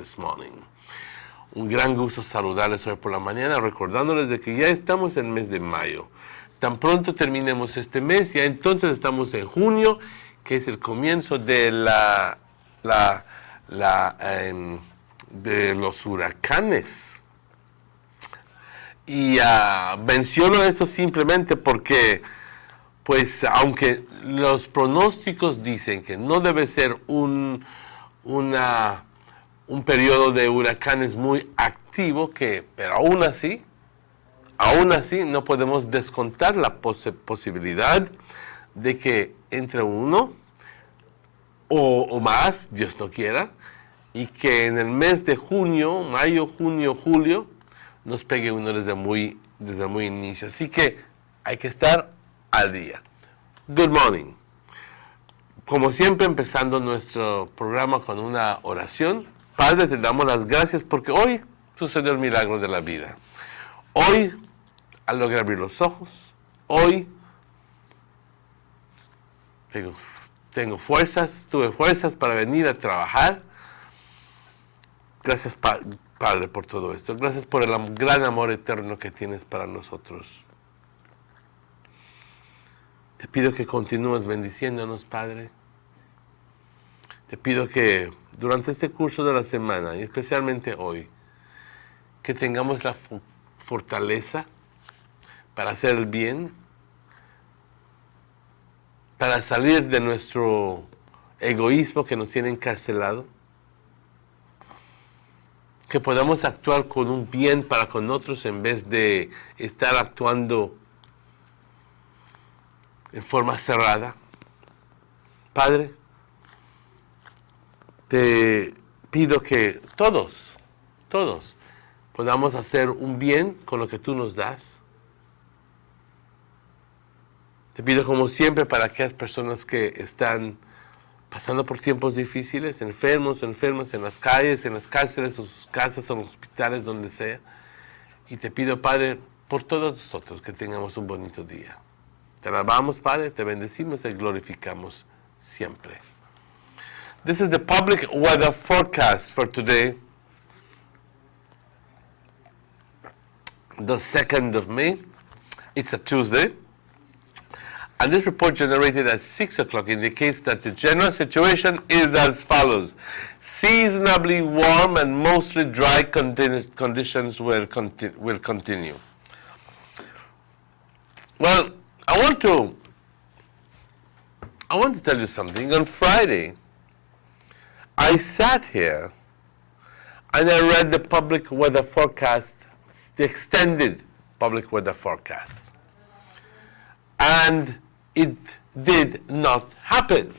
this morning. Un gran gusto saludarles hoy por la mañana, recordándoles de que ya estamos en el mes de mayo. Tan pronto terminemos este mes, ya entonces estamos en junio, que es el comienzo de de los huracanes. Y menciono esto simplemente porque, pues, aunque los pronósticos dicen que no debe ser un periodo de huracanes muy activo, pero aún así no podemos descontar la posibilidad de que entre uno o más, Dios no quiera, y que en el mes de junio, mayo, junio, julio, nos pegue uno desde muy inicio. Así que hay que estar al día. Good morning. Como siempre, empezando nuestro programa con una oración. Padre, te damos las gracias porque hoy sucedió el milagro de la vida. Hoy logré abrir los ojos. Hoy tuve fuerzas para venir a trabajar. Gracias, Padre, por todo esto. Gracias por el gran amor eterno que tienes para nosotros. Te pido que continúes bendiciéndonos, Padre. Te pido que durante este curso de la semana, y especialmente hoy, que tengamos la fortaleza para hacer el bien, para salir de nuestro egoísmo que nos tiene encarcelado, que podamos actuar con un bien para con otros en vez de estar actuando en forma cerrada. Padre, te pido que todos podamos hacer un bien con lo que tú nos das. Te pido como siempre para aquellas personas que están pasando por tiempos difíciles, enfermos en las calles, en las cárceles, en sus casas, en los hospitales, donde sea. Y te pido, Padre, por todos nosotros que tengamos un bonito día. Te alabamos, Padre, te bendecimos y glorificamos siempre. This is the public weather forecast for today, the 2nd of May. It's a Tuesday. And this report generated at 6 o'clock indicates that the general situation is as follows. Seasonably warm and mostly dry conditions will continue. Well, I want to tell you something. On Friday, I sat here and I read the public weather forecast, the extended public weather forecast. And it did not happen.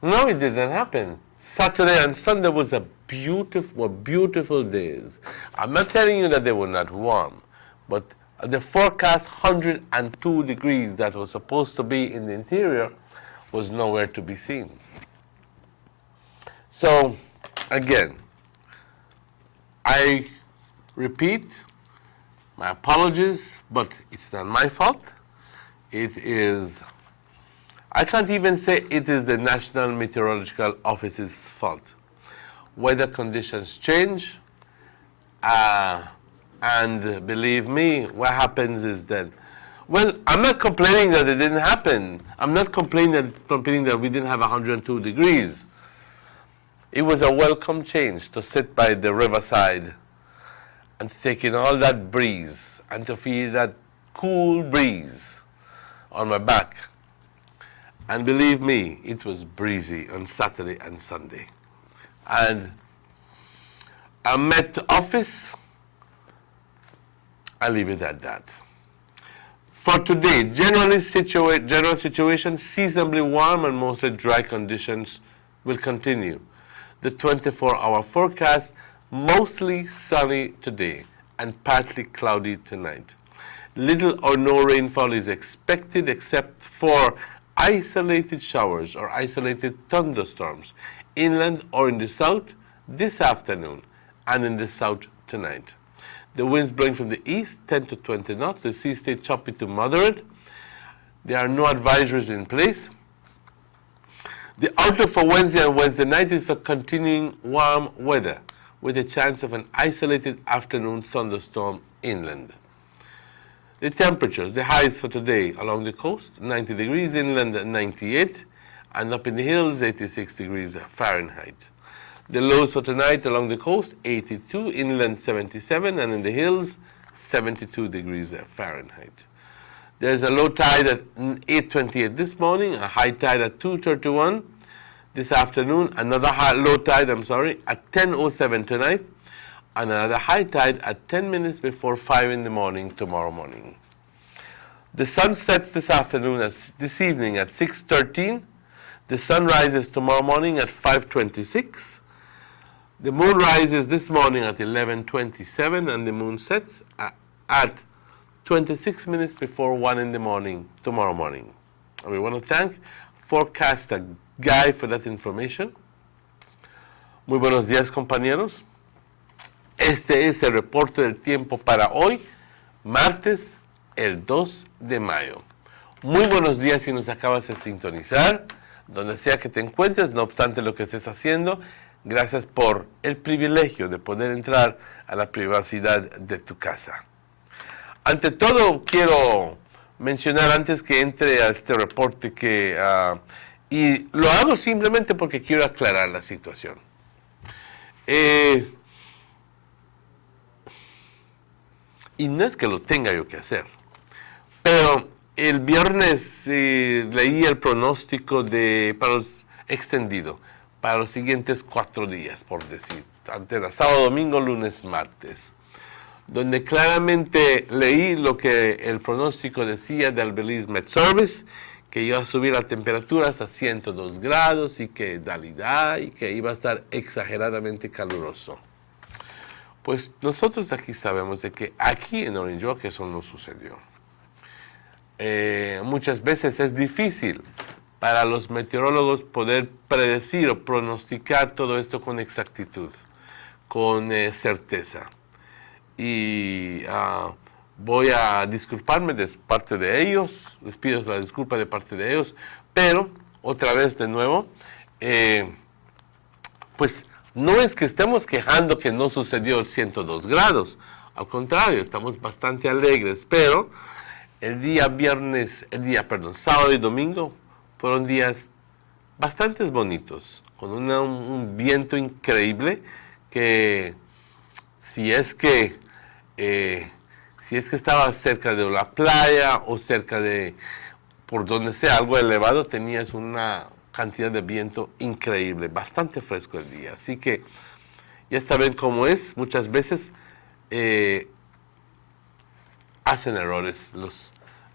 No, it didn't happen. Saturday and Sunday was beautiful days. I'm not telling you that they were not warm, but the forecast 102 degrees that was supposed to be in the interior was nowhere to be seen. So, again, I repeat, my apologies, but it's not my fault. I can't even say it is the National Meteorological Office's fault. Weather conditions change, and believe me, what happens is that, well, I'm not complaining that it didn't happen. I'm not complaining that we didn't have 102 degrees. It was a welcome change to sit by the riverside and take in all that breeze and to feel that cool breeze on my back. And believe me, it was breezy on Saturday and Sunday. And I'm at the office. I'll leave it at that. For today, general situation, seasonably warm and mostly dry conditions will continue. The 24-hour forecast, mostly sunny today and partly cloudy tonight. Little or no rainfall is expected except for isolated showers or isolated thunderstorms inland or in the south this afternoon and in the south tonight. The winds blowing from the east 10 to 20 knots. The sea stayed choppy to moderate. There are no advisories in place. The outlook for Wednesday and Wednesday night is for continuing warm weather, with a chance of an isolated afternoon thunderstorm inland. The temperatures, the highs for today along the coast, 90 degrees, inland 98, and up in the hills, 86 degrees Fahrenheit. The lows for tonight along the coast, 82, inland 77, and in the hills, 72 degrees Fahrenheit. There's a low tide at 8:28 this morning, a high tide at 2:31 this afternoon, another low tide, at 10:07 tonight, and another high tide at 10 minutes before 5 in the morning tomorrow morning. The sun sets this evening at 6:13. The sun rises tomorrow morning at 5:26. The moon rises this morning at 11:27, and the moon sets at 26 minutes before 1 in the morning tomorrow morning. And we want to thank Forecaster Guy for that information. Muy buenos días, compañeros. Este es el reporte del tiempo para hoy, martes, el 2 de mayo. Muy buenos días si nos acabas de sintonizar, donde sea que te encuentres, no obstante lo que estés haciendo. Gracias por el privilegio de poder entrar a la privacidad de tu casa. Ante todo, quiero mencionar antes que entre a este reporte y lo hago simplemente porque quiero aclarar la situación. Y no es que lo tenga yo que hacer, pero el viernes leí el pronóstico extendido para los siguientes 4 días, por decir, ante sábado, domingo, lunes, martes, donde claramente leí lo que el pronóstico decía del Belize Met Service, que iba a subir las temperaturas a 102 grados y que y que iba a estar exageradamente caluroso. Pues nosotros aquí sabemos de que aquí en Orange Walk eso no sucedió. Muchas veces es difícil para los meteorólogos poder predecir o pronosticar todo esto con exactitud, con certeza. Y voy a disculparme de parte de ellos, les pido la disculpa de parte de ellos, pero otra vez de nuevo, pues no es que estemos quejando que no sucedió el 102 grados, al contrario, estamos bastante alegres, pero sábado y domingo fueron días bastante bonitos, con un viento increíble que si es que estaba cerca de la playa o cerca de, por donde sea, algo elevado, tenías una cantidad de viento increíble, bastante fresco el día. Así que ya saben cómo es, muchas veces hacen errores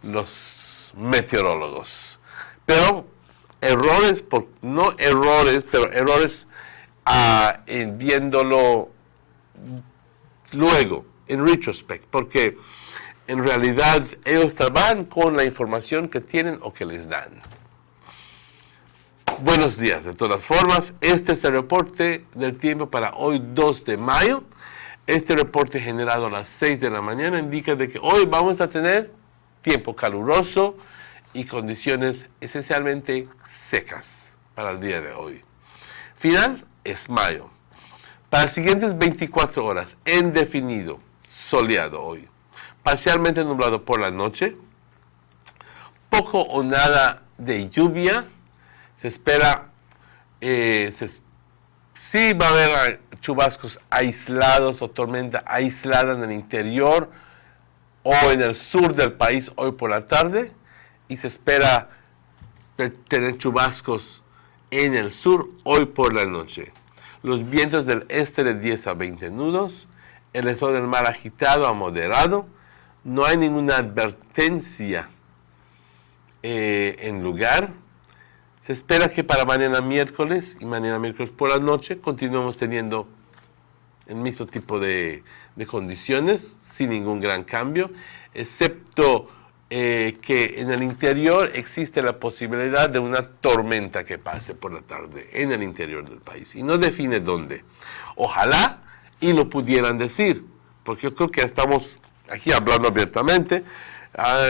los meteorólogos. Pero errores, no errores, pero errores viéndolo luego, en retrospect, porque en realidad ellos trabajan con la información que tienen o que les dan. Buenos días, de todas formas, este es el reporte del tiempo para hoy 2 de mayo. Este reporte generado a las 6 de la mañana indica de que hoy vamos a tener tiempo caluroso y condiciones esencialmente secas para el día de hoy. Final es mayo. Para las siguientes 24 horas, en definido, soleado hoy. Parcialmente nublado por la noche. Poco o nada de lluvia. Se espera, sí va a haber chubascos aislados o tormenta aislada en el interior o en el sur del país hoy por la tarde. Y se espera tener chubascos en el sur hoy por la noche. Los vientos del este de 10 a 20 nudos, el estado del mar agitado a moderado, no hay ninguna advertencia en lugar. Se espera que para mañana miércoles y mañana miércoles por la noche continuemos teniendo el mismo tipo de condiciones, sin ningún gran cambio, excepto que en el interior existe la posibilidad de una tormenta que pase por la tarde en el interior del país. Y no define dónde. Ojalá y lo pudieran decir, porque yo creo que estamos aquí hablando abiertamente,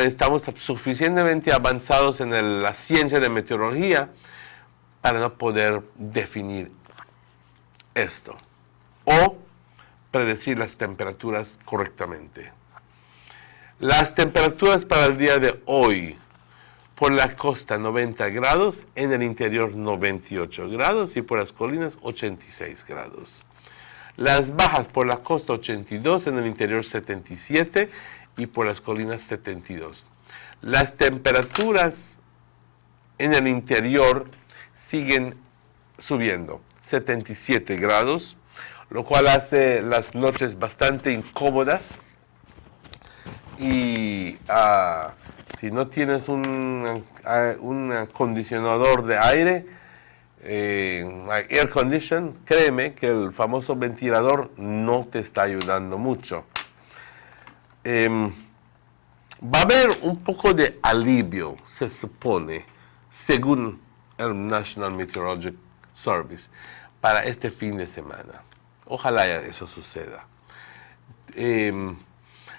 estamos suficientemente avanzados en la ciencia de meteorología para no poder definir esto o predecir las temperaturas correctamente. Las temperaturas para el día de hoy: por la costa 90 grados, en el interior 98 grados y por las colinas 86 grados. Las bajas: por la costa 82, en el interior 77 y por las colinas 72. Las temperaturas en el interior siguen subiendo, 77 grados, lo cual hace las noches bastante incómodas. Y si no tienes un acondicionador de aire, air condition, créeme que el famoso ventilador no te está ayudando mucho. Va a haber un poco de alivio, se supone, según el National Meteorological Service, para este fin de semana. Ojalá eso suceda.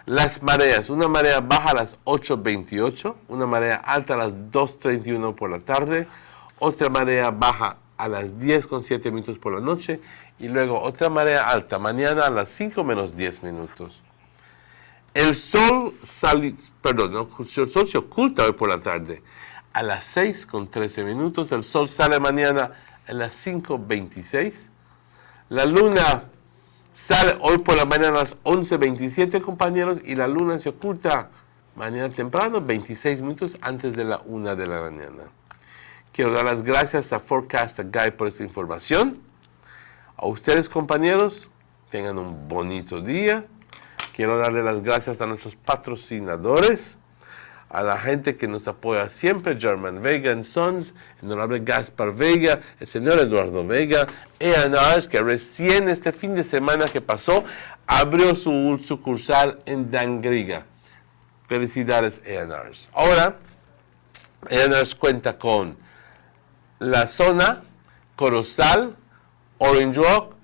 Las mareas: una marea baja a las 8:28, una marea alta a las 2:31 por la tarde, otra marea baja a las 10:07 por la noche y luego otra marea alta mañana a las 5:10. El sol el sol se oculta hoy por la tarde a las 6:13. El sol sale mañana a las 5:26. La luna sale hoy por la mañana a las 11:27, compañeros, y la luna se oculta mañana temprano, 26 minutos antes de la 1 de la mañana. Quiero dar las gracias a Forecast Guide por esta información. A ustedes, compañeros, tengan un bonito día. Quiero darle las gracias a nuestros patrocinadores, a la gente que nos apoya siempre: German Vega Sons, el honorable Gaspar Vega, el señor Eduardo Vega, A&Rs, que recién este fin de semana que pasó abrió su sucursal en Dangriga. Felicidades, A&Rs. Ahora, A&Rs cuenta con La Zona, Corozal, Orange Rock,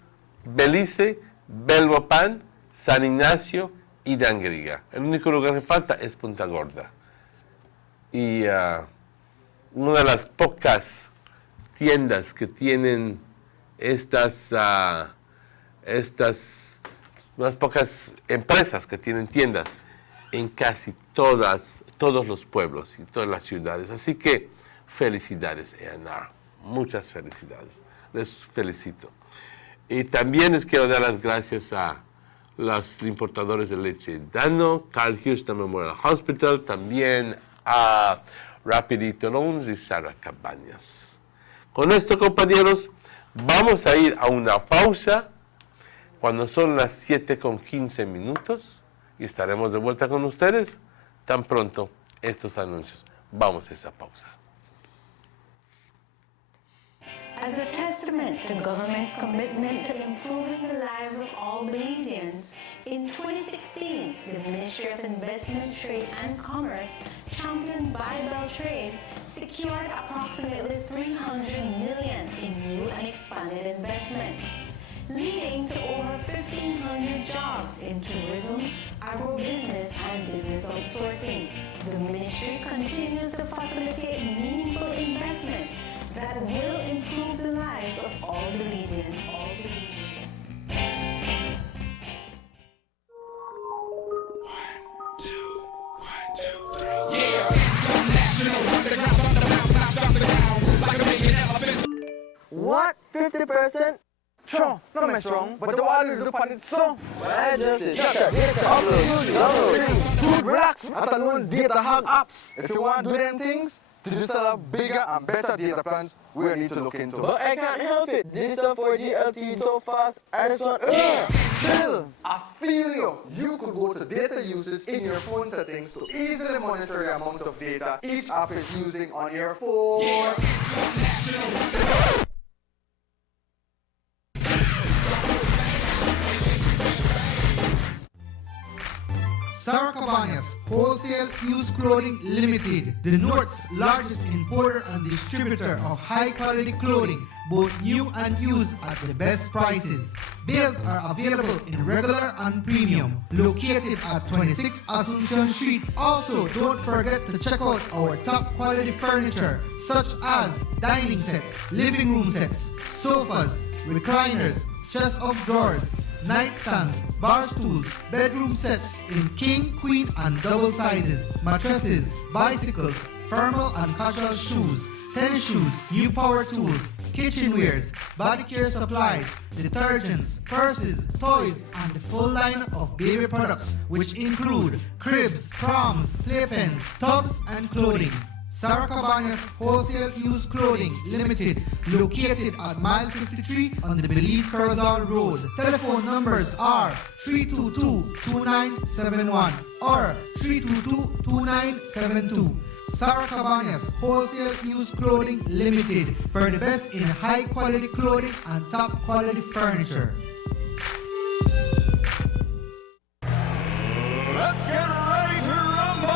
Belice, Belmopan, San Ignacio y Dangriga. El único lugar que falta es Punta Gorda. Y una de las pocas tiendas que tienen unas pocas empresas que tienen tiendas en casi todos los pueblos y todas las ciudades. Así que felicidades, A&R. Muchas felicidades. Les felicito. Y también les quiero dar las gracias a los importadores de leche Dano, Carl Houston Memorial Hospital, también a Rapidito Loans y Sara Cabañas. Con esto, compañeros, vamos a ir a una pausa cuando son las 7:15 y estaremos de vuelta con ustedes tan pronto estos anuncios. Vamos a esa pausa. As a testament to government's commitment to improving the lives of all Belizeans, in 2016, the Ministry of Investment, Trade and Commerce, championed by Beltrade, secured approximately $300 million in new and expanded investments, leading to over 1,500 jobs in tourism, agribusiness, and business outsourcing. The ministry continues to facilitate meaningful investments that will improve the lives of all Belizeans. What? 50%? Chong, no me strong, but the water look at it so. Dude, relax. Atalon data hub apps. If you want to do them things, digital bigger and better data plans, we need to look into. But I can't help it. Digital 4G LTE so fast, and it's on. Chill. I feel you. You could go to data usage in your phone settings to easily monitor the amount of data each app is using on your phone. Yeah. Sara Cabañas Wholesale Used Clothing Limited, the North's largest importer and distributor of high-quality clothing both new and used at the best prices. Bales are available in regular and premium, located at 26 Asuncion Street. Also, don't forget to check out our top quality furniture, such as dining sets, living room sets, sofas, recliners, chest of drawers, nightstands, bar stools, bedroom sets in king, queen and double sizes, mattresses, bicycles, formal and casual shoes, tennis shoes, new power tools, kitchenwares, body care supplies, detergents, purses, toys, and the full line of baby products, which include cribs, proms, playpens, tubs, and clothing. Sarah Cabanas Wholesale Used Clothing Limited, located at mile 53 on the Belize Corazon Road. Telephone numbers are 322-2971 or 322-2972. Sarah Cabanas Wholesale Used Clothing Limited, for the best in high quality clothing and top quality furniture. Let's get ready to rumble!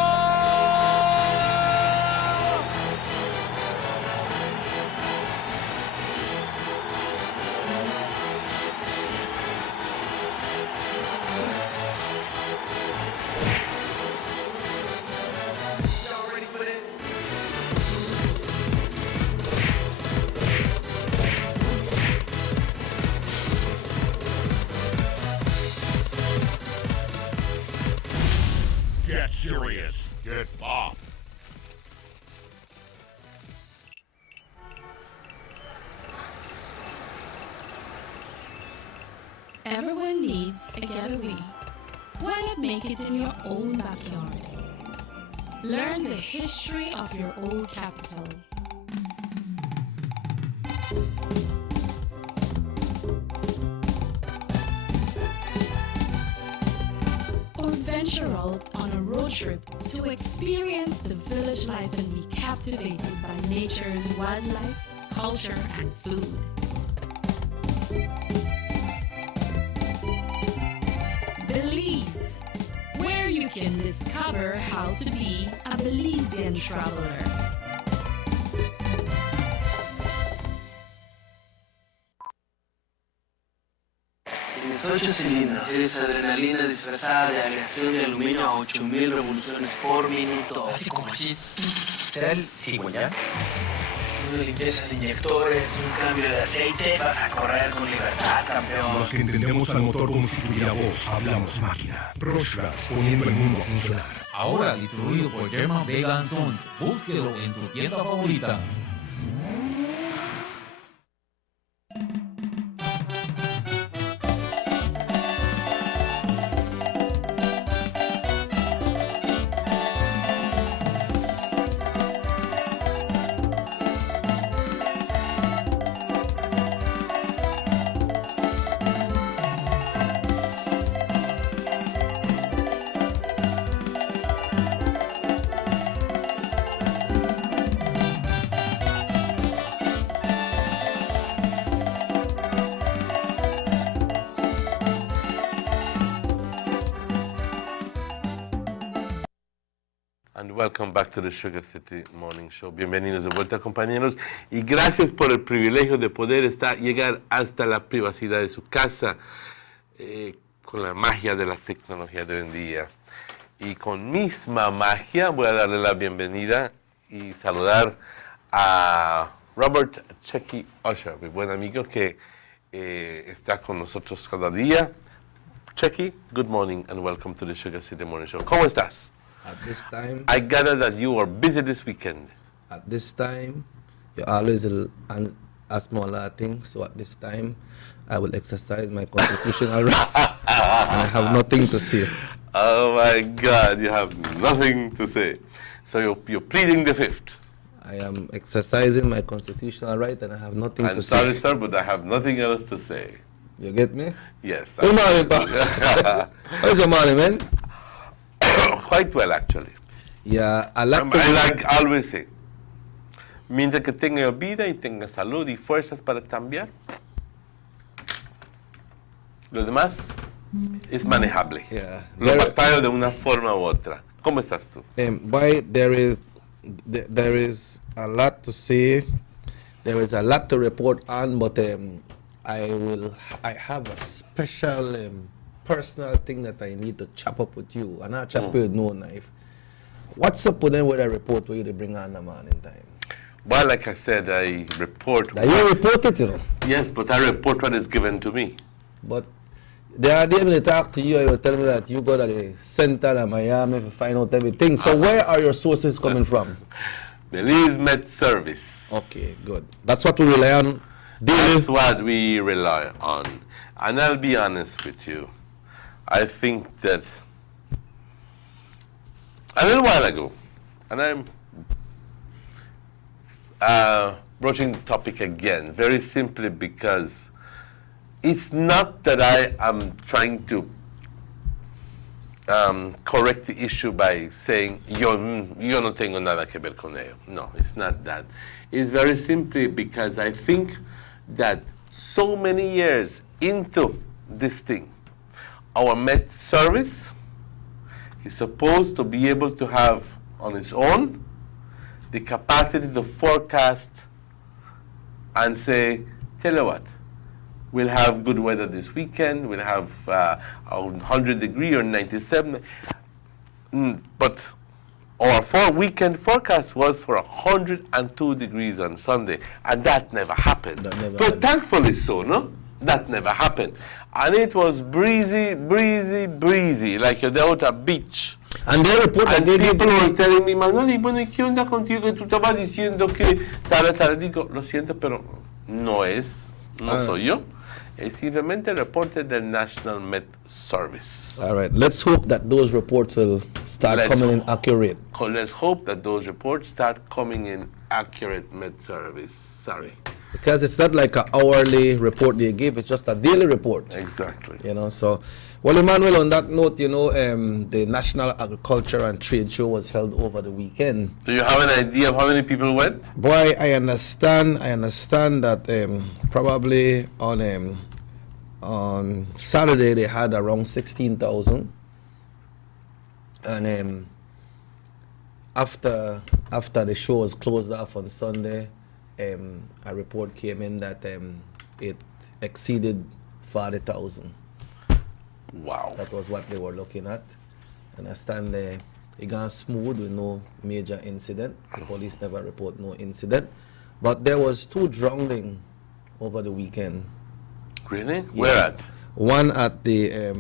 Y'all ready for this? Get serious. Get pop. Everyone needs a getaway. Why not make it in your own backyard? Learn the history of your old capital. Or venture out on a road trip to experience the village life and be captivated by nature's wildlife, culture, and food. Belize, where you can discover how to be a Belizean traveler. Tienes 8 cilindros. Eres adrenalina disfrazada de aleación de aluminio a 8000 revoluciones por minuto. Así como así. ¿Será el cigüeñal? Una limpieza de inyectores y un cambio de aceite. Vas a correr con libertad, campeón. Los que entendemos al motor como si tuviera voz, hablamos máquina. Rushras, poniendo el mundo a funcionar. Ahora distribuido por German Vega & Sons. Búsquelo en tu tienda favorita. And welcome back to the Sugar City Morning Show. Bienvenidos de vuelta, compañeros, y gracias por el privilegio de poder llegar hasta la privacidad de su casa con la magia de la tecnología de hoy en día. Y con misma magia voy a darle la bienvenida y saludar a Robert Checky Usher, mi buen amigo que está con nosotros cada día. Checky, good morning and welcome to the Sugar City Morning Show. ¿Cómo estás? At this time, I gather that you are busy this weekend. At this time, you always ask me a lot of things. So at this time, I will exercise my constitutional rights, and I have nothing to say. Oh my God, you have nothing to say. So you're pleading the fifth. I am exercising my constitutional right, and I have nothing to say. I'm sorry, sir, but I have nothing else to say. You get me? Yes. Good morning, pa. How's your morning, man? Quite well, actually. Yeah, I like always say, mientras que tenga vida y tenga salud y fuerzas para cambiar, lo demás es manejable. Yeah. Lo batallo de una forma u otra. ¿Cómo estás tú? Boy, there is a lot to say. there is a lot to report on, but I have a special personal thing that I need to chop up with you, and I chop with no knife. What's up with them with a report where you bring on the man in time? Well, like I said, I report. You report it, you know. Yes, but I report what is given to me. But the other day when they talk to you, you tell me that you go to the center of Miami to find out everything. So where are your sources coming from? Belize Met Service. Okay, good. That's what we rely on. That's what we rely on. And I'll be honest with you. I think that a little while ago, and I'm broaching the topic again, very simply because it's not that I am trying to correct the issue by saying, yo no tengo nada que ver con ello. No, it's not that. It's very simply because I think that so many years into this thing, our Met Service is supposed to be able to have on its own the capacity to forecast and say, tell you what, we'll have good weather this weekend, we'll have 100 degree or 97. But our weekend forecast was for 102 degrees on Sunday, and that never happened. But thankfully so, no? That never happened. And it was breezy, like you're down at a beach. And they report and people were telling me, Manuel, y bueno, ¿qué onda contigo que tú estabas diciendo que tal? Digo, lo siento, pero no soy yo. Es simplemente reporte del National Met Service. All right, let's hope that those reports will start coming in accurate. Let's hope that those reports start coming in accurate, Met Service. Sorry. Because it's not like an hourly report they give, it's just a daily report. Exactly. You know, so, well, Emmanuel, on that note, you know, the National Agriculture and Trade Show was held over the weekend. Do you have an idea of how many people went? Boy, I understand that probably on Saturday they had around 16,000. And after the show was closed off on Sunday, a report came in that it exceeded 40,000. Wow. That was what they were looking at. And I stand there, it got smooth with no major incident. The police never report no incident. But there was 2 drowning over the weekend. Really? Yeah. Where at? One at the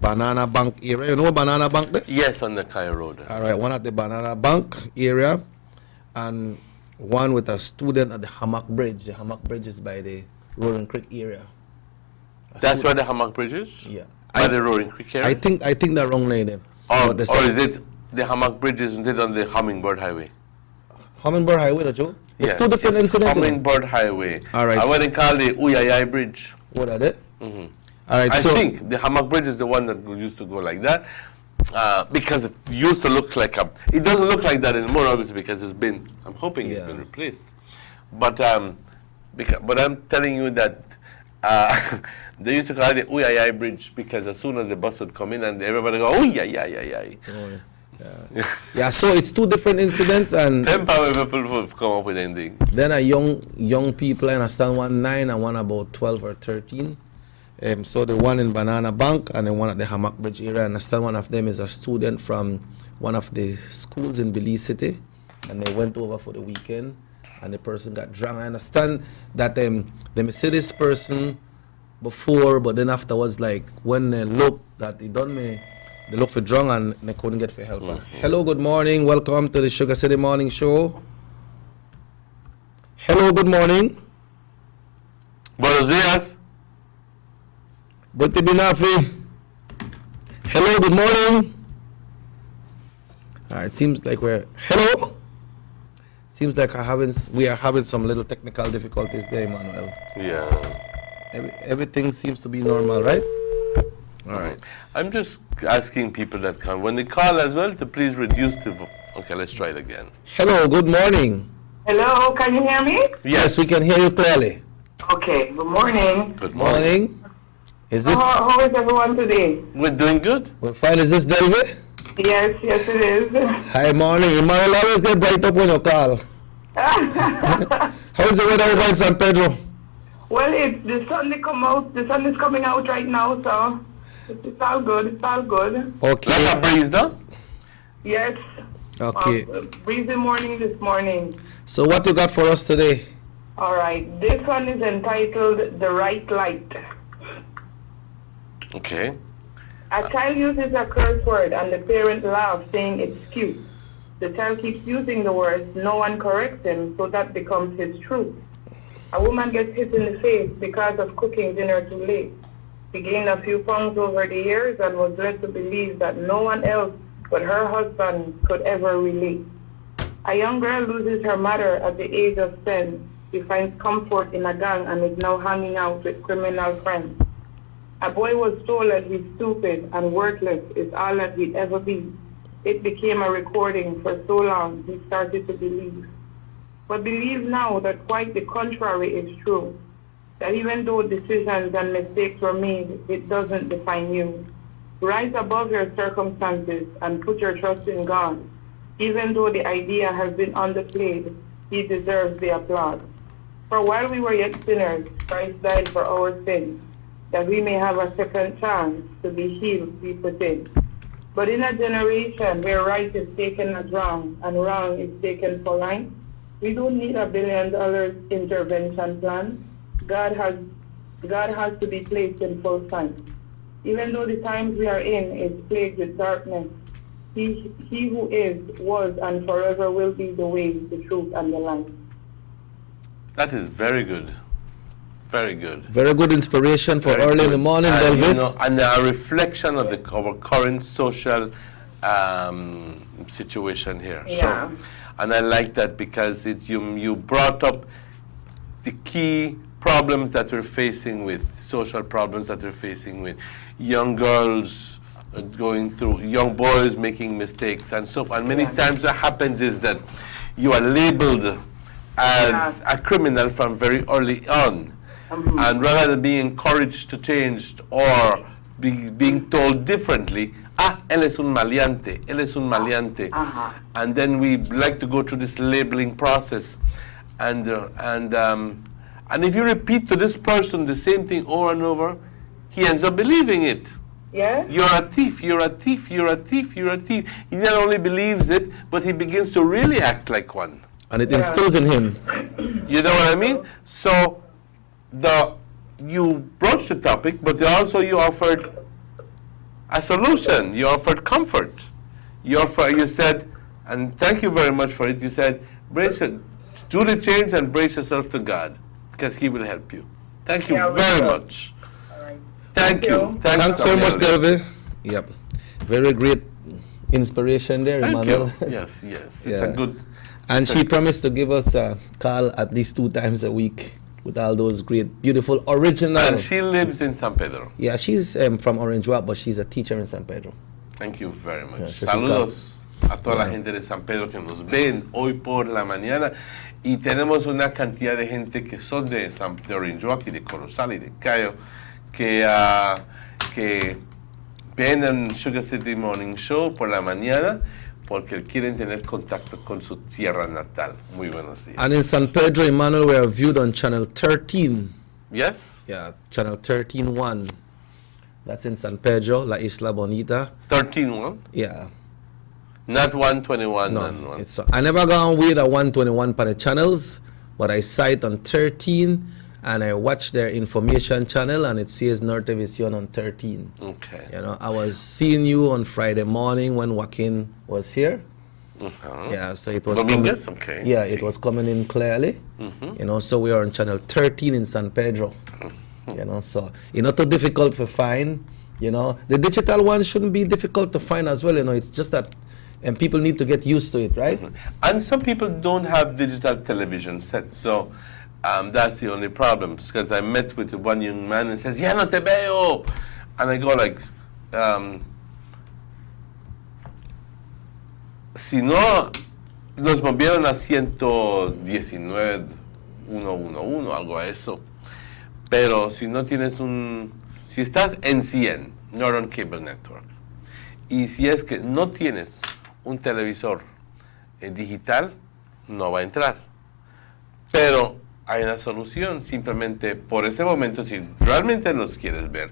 Banana Bank area. You know Banana Bank there? Yes, on the Kai Road. All right, one at the Banana Bank area, and one with a student at the Hammock Bridge. The Hammock Bridge is by the Roaring Creek area. That's where the Hammock Bridge is? Yeah. By the Roaring Creek area? I think the wrong lane. Or is it the Hammock Bridge, isn't it on the Hummingbird Highway? Hummingbird Highway, don't you? Yes, it's 2 different incidents. Hummingbird Highway. All right. I went and called the Uyayay Bridge. What are they? Mm-hmm. All right, I think the Hammock Bridge is the one that used to go like that, because it used to look like it doesn't look like that anymore, obviously, because it's been, I'm hoping it's been replaced. But I'm telling you that they used to call it the Uyayay Bridge because as soon as the bus would come in and everybody go, Uyayay. Yeah, so it's 2 different incidents, and then people have come up with anything. Then a young people, I understand, one 9 and one about 12 or 13. So the one in Banana Bank and the one at the Hammock Bridge area, I understand one of them is a student from one of the schools in Belize City, and they went over for the weekend, and the person got drunk. I understand that they see this person before, but then afterwards, like when they looked that he done me, they looked for drunk and they couldn't get for help. Hello, good morning. Welcome to the Sugar City Morning Show. Hello, good morning. Buenos días. Buti Binafi. Hello, good morning. All right, seems like hello. Seems like we are having some little technical difficulties there, Emmanuel. Yeah. Everything seems to be normal, right? All right. I'm just asking people that come, when they call as well, to please reduce the... Okay, let's try it again. Hello, good morning. Hello, can you hear me? Yes, we can hear you clearly. Okay, good morning. Good morning. Is this... How is everyone today? We're doing good. We're fine. Is this Delvin? Yes, it is. Hi, morning. Emmanuel always get bright up when you call. How is the weather over in San Pedro? Well, the sun is coming out right now, so it's all good. It's all good. Okay. Like a breeze, no? Yes. Okay. Breezy morning this morning. So what you got for us today? All right. This one is entitled The Right Light. Okay. A child uses a curse word and the parent laughs, saying it's cute. The child keeps using the words, no one corrects him, so that becomes his truth. A woman gets hit in the face because of cooking dinner too late. She gained a few pounds over the years and was led to believe that no one else but her husband could ever relate. A young girl loses her mother at the age of 10. She finds comfort in a gang and is now hanging out with criminal friends. A boy was told that he's stupid and worthless is all that he'd ever be. It became a recording for so long he started to believe. But believe now that quite the contrary is true. That even though decisions and mistakes were made, it doesn't define you. Rise above your circumstances and put your trust in God. Even though the idea has been underplayed, he deserves the applause. For while we were yet sinners, Christ died for our sins, that we may have a second chance to be healed, we put in. But in a generation where right is taken as wrong and wrong is taken for right, we don't need $1 billion intervention plan. God has to be placed in full sight. Even though the times we are in is plagued with darkness, he who is, was, and forever will be the way, the truth, and the life. That is very good. Very good. Very good inspiration for Very early good. in the morning, And, Velvet. you know, and a reflection of our current social situation here. Yeah. So, and I like that because you brought up the key problems that we're facing with, social problems that we're facing with young girls going through, young boys making mistakes and so forth. And many times what happens is that you are labeled as a criminal from very early on. And rather than being encouraged to change or being told differently, él es un maleante, él es un maleante. And then we like to go through this labeling process. And if you repeat to this person the same thing over and over, he ends up believing it. Yeah? You're a thief, you're a thief, you're a thief, you're a thief. He not only believes it, but he begins to really act like one. And it instills in him. You know what I mean? So you broached the topic, but also you offered a solution. You offered comfort. You said, and thank you very much for it, you said, do the change and brace yourself to God, because he will help you. Thank you very much. Thank you. Thanks so much, Delvin. Yep. Very great inspiration there, Thank Emmanuel. you. Yes. It's a good... And she promised to give us a call at least 2 times a week with all those great, beautiful, original... And she lives in San Pedro. Yeah, she's from Orange Walk, but she's a teacher in San Pedro. Thank you very much. Yeah, Saludos a toda la gente de San Pedro que nos ven hoy por la mañana. Y tenemos una cantidad de gente que son de Orange Walk y de Corozal y de Cayo que ven en Sugar City Morning Show por la mañana porque quieren tener contacto con su tierra natal. Muy buenos días. And in San Pedro, Emmanuel, we are viewed on channel 13. Yes? Yeah, channel 13.1. That's in San Pedro, La Isla Bonita. 13.1? Yeah. Not 121. No, I never gone with a 121 per the channels, but I saw it on 13, and I watched their information channel, and it says Nortevision on 13. Okay. You know, I was seeing you on Friday morning when Joaquin was here. Yeah, so it was Dominguez? coming, Okay. yeah, it was coming in clearly. You know, so we are on channel 13 in San Pedro. You know, so not too difficult to find. You know, the digital one shouldn't be difficult to find as well. You know, it's just that, and people need to get used to it, right? And some people don't have digital television sets, so that's the only problem. Because I met with one young man and says, "Ya no te veo," and I go like, si no nos movieron a 119, 111, algo a eso. Pero si no tienes si estás en 100, Northern Cable Network, y si es que no tienes un televisor digital, no va a entrar. Pero hay una solución, simplemente por ese momento, si realmente los quieres ver,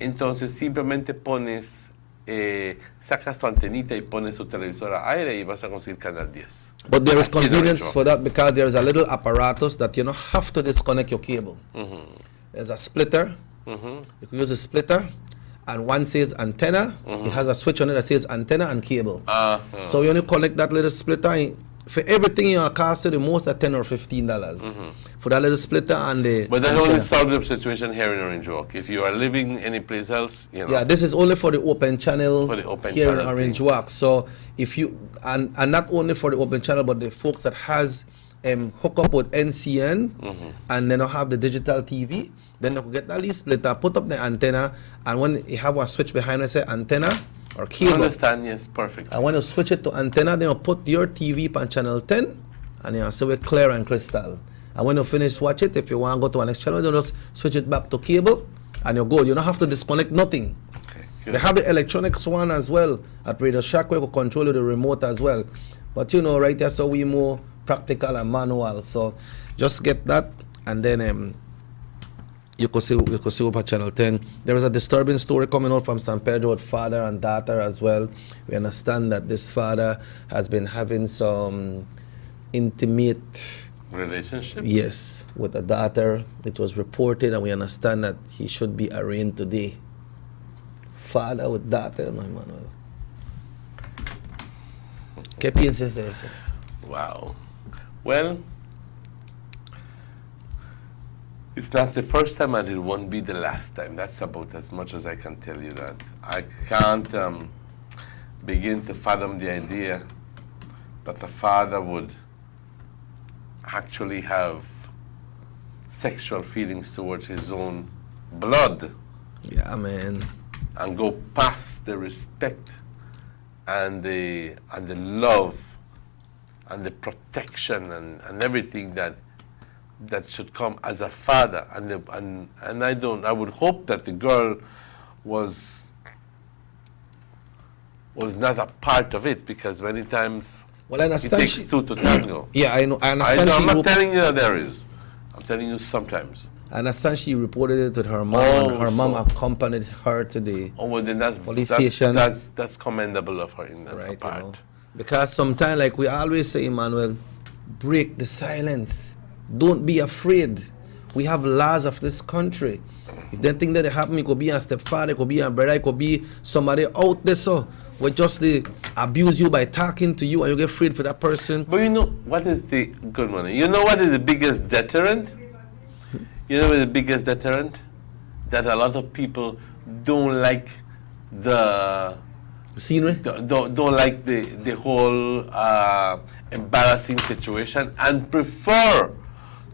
entonces simplemente pones, sacas tu antenita y pones tu televisor a aire y vas a conseguir Canal 10. But there is Aquí de convenience Rancho. for that because there's a little apparatus that you don't have to disconnect your cable. There's a splitter. You can use a splitter, and one says antenna. It has a switch on it that says antenna and cable. So you only connect that little splitter. For everything, you cost you the most at $10 or $15 for that little splitter and the. But that antenna. only solves the situation here in Orange Walk. If you are living anyplace else, you know. Yeah, this is only for the open channel For the open here in channel Orange thing. Walk. So if you and not only for the open channel, but the folks that has hook up with NCN and then have the digital TV, then they could get that little splitter, put up the antenna, and when you have a switch behind it, say antenna or I cable. understand, yes, perfect. And when you switch it to antenna, then you put your TV on channel 10, and you so it's clear and crystal. And when you finish watch it, if you want to go to the next channel, you just switch it back to cable, and you go. You don't have to disconnect nothing. Good. They have the electronics one as well at Radio Shack where you can control the remote as well. But you know, right there, so we more practical and manual. So just get that, and then you could see over channel 10. There is a disturbing story coming out from San Pedro with father and daughter as well. We understand that this father has been having some intimate Relationship? yes with a daughter. It was reported, and we understand that he should be arraigned today. Father with daughter, no, Emmanuel. ¿Qué piensas de eso? Wow. Well, it's not the first time and it won't be the last time. That's about as much as I can tell you that. I can't begin to fathom the idea that the father would actually have sexual feelings towards his own blood. Yeah, man. And go past the respect and the love and the protection and everything that should come as a father. And I would hope that the girl was not a part of it, because many times well, I it understand takes two to tango. Yeah, I know. I understand. I'm not telling you that there is. I'm telling you sometimes. I understand she reported it with her mom. Oh, and her mom so- accompanied her to the Oh, well, then police station. That's commendable of her in that Right, part. you know. Because sometimes, like we always say, Emmanuel, break the silence. Don't be afraid. We have laws of this country. If they think that it happened, it could be a stepfather, it could be a brother, it could be somebody out there, so we just abuse you by talking to you, and you get afraid for that person. But you know what is the good money? You know what is the biggest deterrent? You know what is the biggest deterrent? That a lot of people don't like the scenery. Don't like the whole embarrassing situation and prefer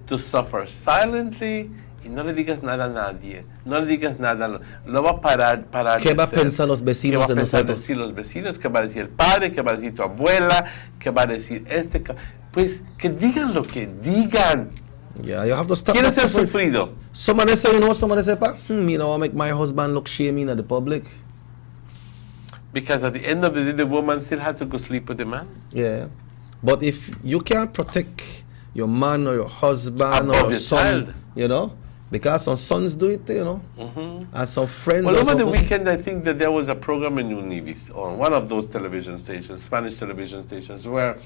to suffer silently. Y no le digas nada a nadie, no le digas nada, no va a parar ¿Qué de va a ser. pensar los ¿Qué vecinos va a de pensar nosotros? decir los vecinos? ¿Qué va a decir el padre? ¿Qué va a decir tu abuela? ¿Qué va a decir este? Pues que digan lo que digan. Yeah, you have to stop. ¿Quieres that ser suffering. sufrido? Somebody say, you know, somebody say, you know, I make my husband look shaming at the public. Because at the end of the day, the woman still has to go sleep with the man. Yeah. But if you can't protect your man or your husband Above or your son, child. you know, because some sons do it, you know, and some friends. Well, are over the supposed- weekend, I think that there was a program in Univis on one of those television stations, Spanish television stations, where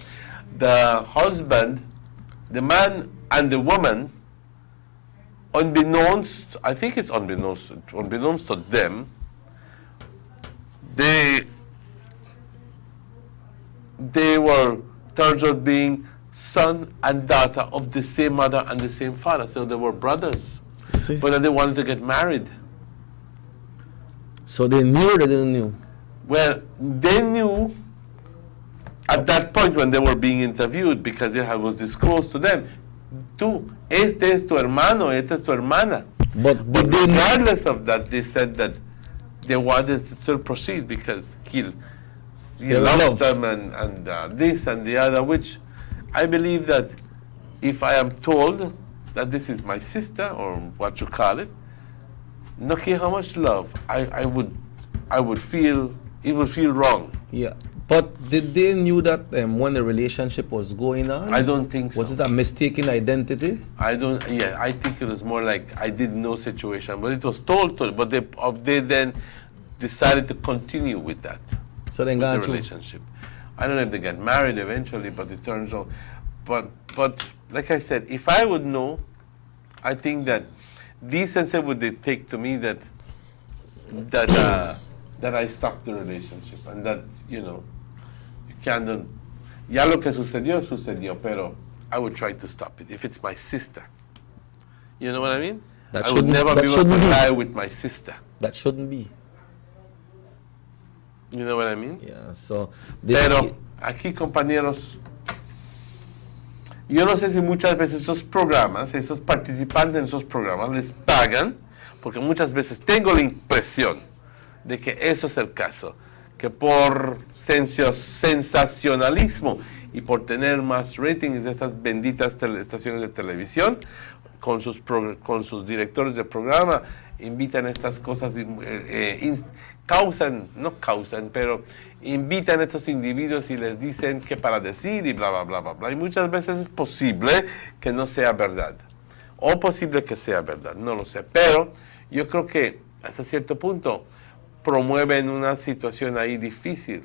the husband, the man, and the woman, unbeknownst, I think it's unbeknownst to them, they were turned out being son and daughter of the same mother and the same father, so they were brothers. But then they wanted to get married. So they knew or they didn't know? Well, they knew at that point when they were being interviewed, because it was disclosed to them. Tú, este es tu hermano, esta es tu hermana. But regardless of that, they said that they wanted to still proceed because he They loves love. them and this and the other, which I believe that if I am told that this is my sister, or what you call it, no care how much love, I would feel it will feel wrong. Yeah. But did they knew that when the relationship was going on? I don't think so. Was it a mistaken identity? I think it was more like I didn't know situation, but it was told to, but they then decided to continue with that. So then with got the relationship. I don't know if they got married eventually, but it turns out. But like I said, if I would know, I think that decency would dictate to me that I stopped the relationship, and that, you know, you can't. Ya lo que sucedió, pero I would try to stop it if it's my sister. You know what I mean? I would never be able to lie with my sister. That shouldn't be. You know what I mean? Yeah, so... Pero aquí, compañeros, yo no sé si muchas veces esos programas, esos participantes en esos programas les pagan, porque muchas veces tengo la impresión de que eso es el caso, que por sensacionalismo y por tener más ratings de estas benditas estaciones de televisión, con sus directores de programa, invitan estas cosas, pero invitan a estos individuos y les dicen qué para decir y bla, bla, bla, bla, bla. Y muchas veces es posible que no sea verdad, o posible que sea verdad, no lo sé. Pero yo creo que hasta cierto punto promueven una situación ahí difícil.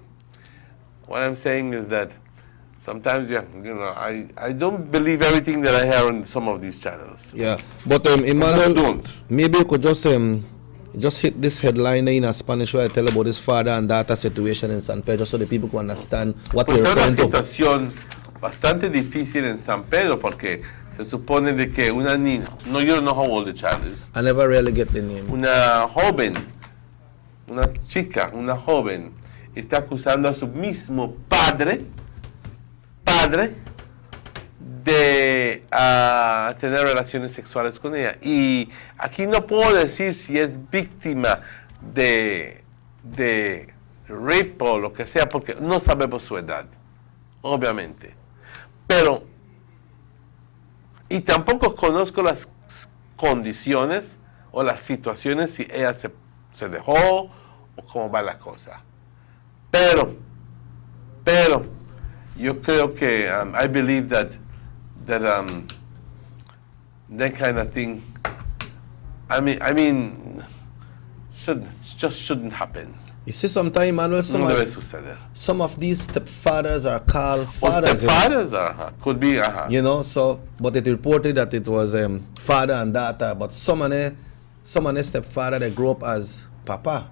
What I'm saying is that sometimes, I don't believe everything that I hear on some of these channels. Yeah, but Emmanuel, maybe you could just hit this headline in a Spanish where I tell about this father and daughter situation in San Pedro so the people can understand what we're referring to. Es una situación bastante difícil en San Pedro porque se supone de que una niña, no, you don't know how old the child is. I never really get the name. Una joven, una joven, está acusando a su mismo padre de tener relaciones sexuales con ella. Y aquí no puedo decir si es víctima de rape o lo que sea, porque no sabemos su edad, obviamente. Pero, y tampoco conozco las condiciones o las situaciones si ella se dejó o cómo va la cosa. Pero, yo creo que I believe that that kind of thing, I mean, shouldn't happen. You see, sometimes, Manuel, some of these stepfathers are called fathers. Stepfathers could be. You know, so, but it reported that it was father and daughter, but some of the stepfather, they grew up as papa.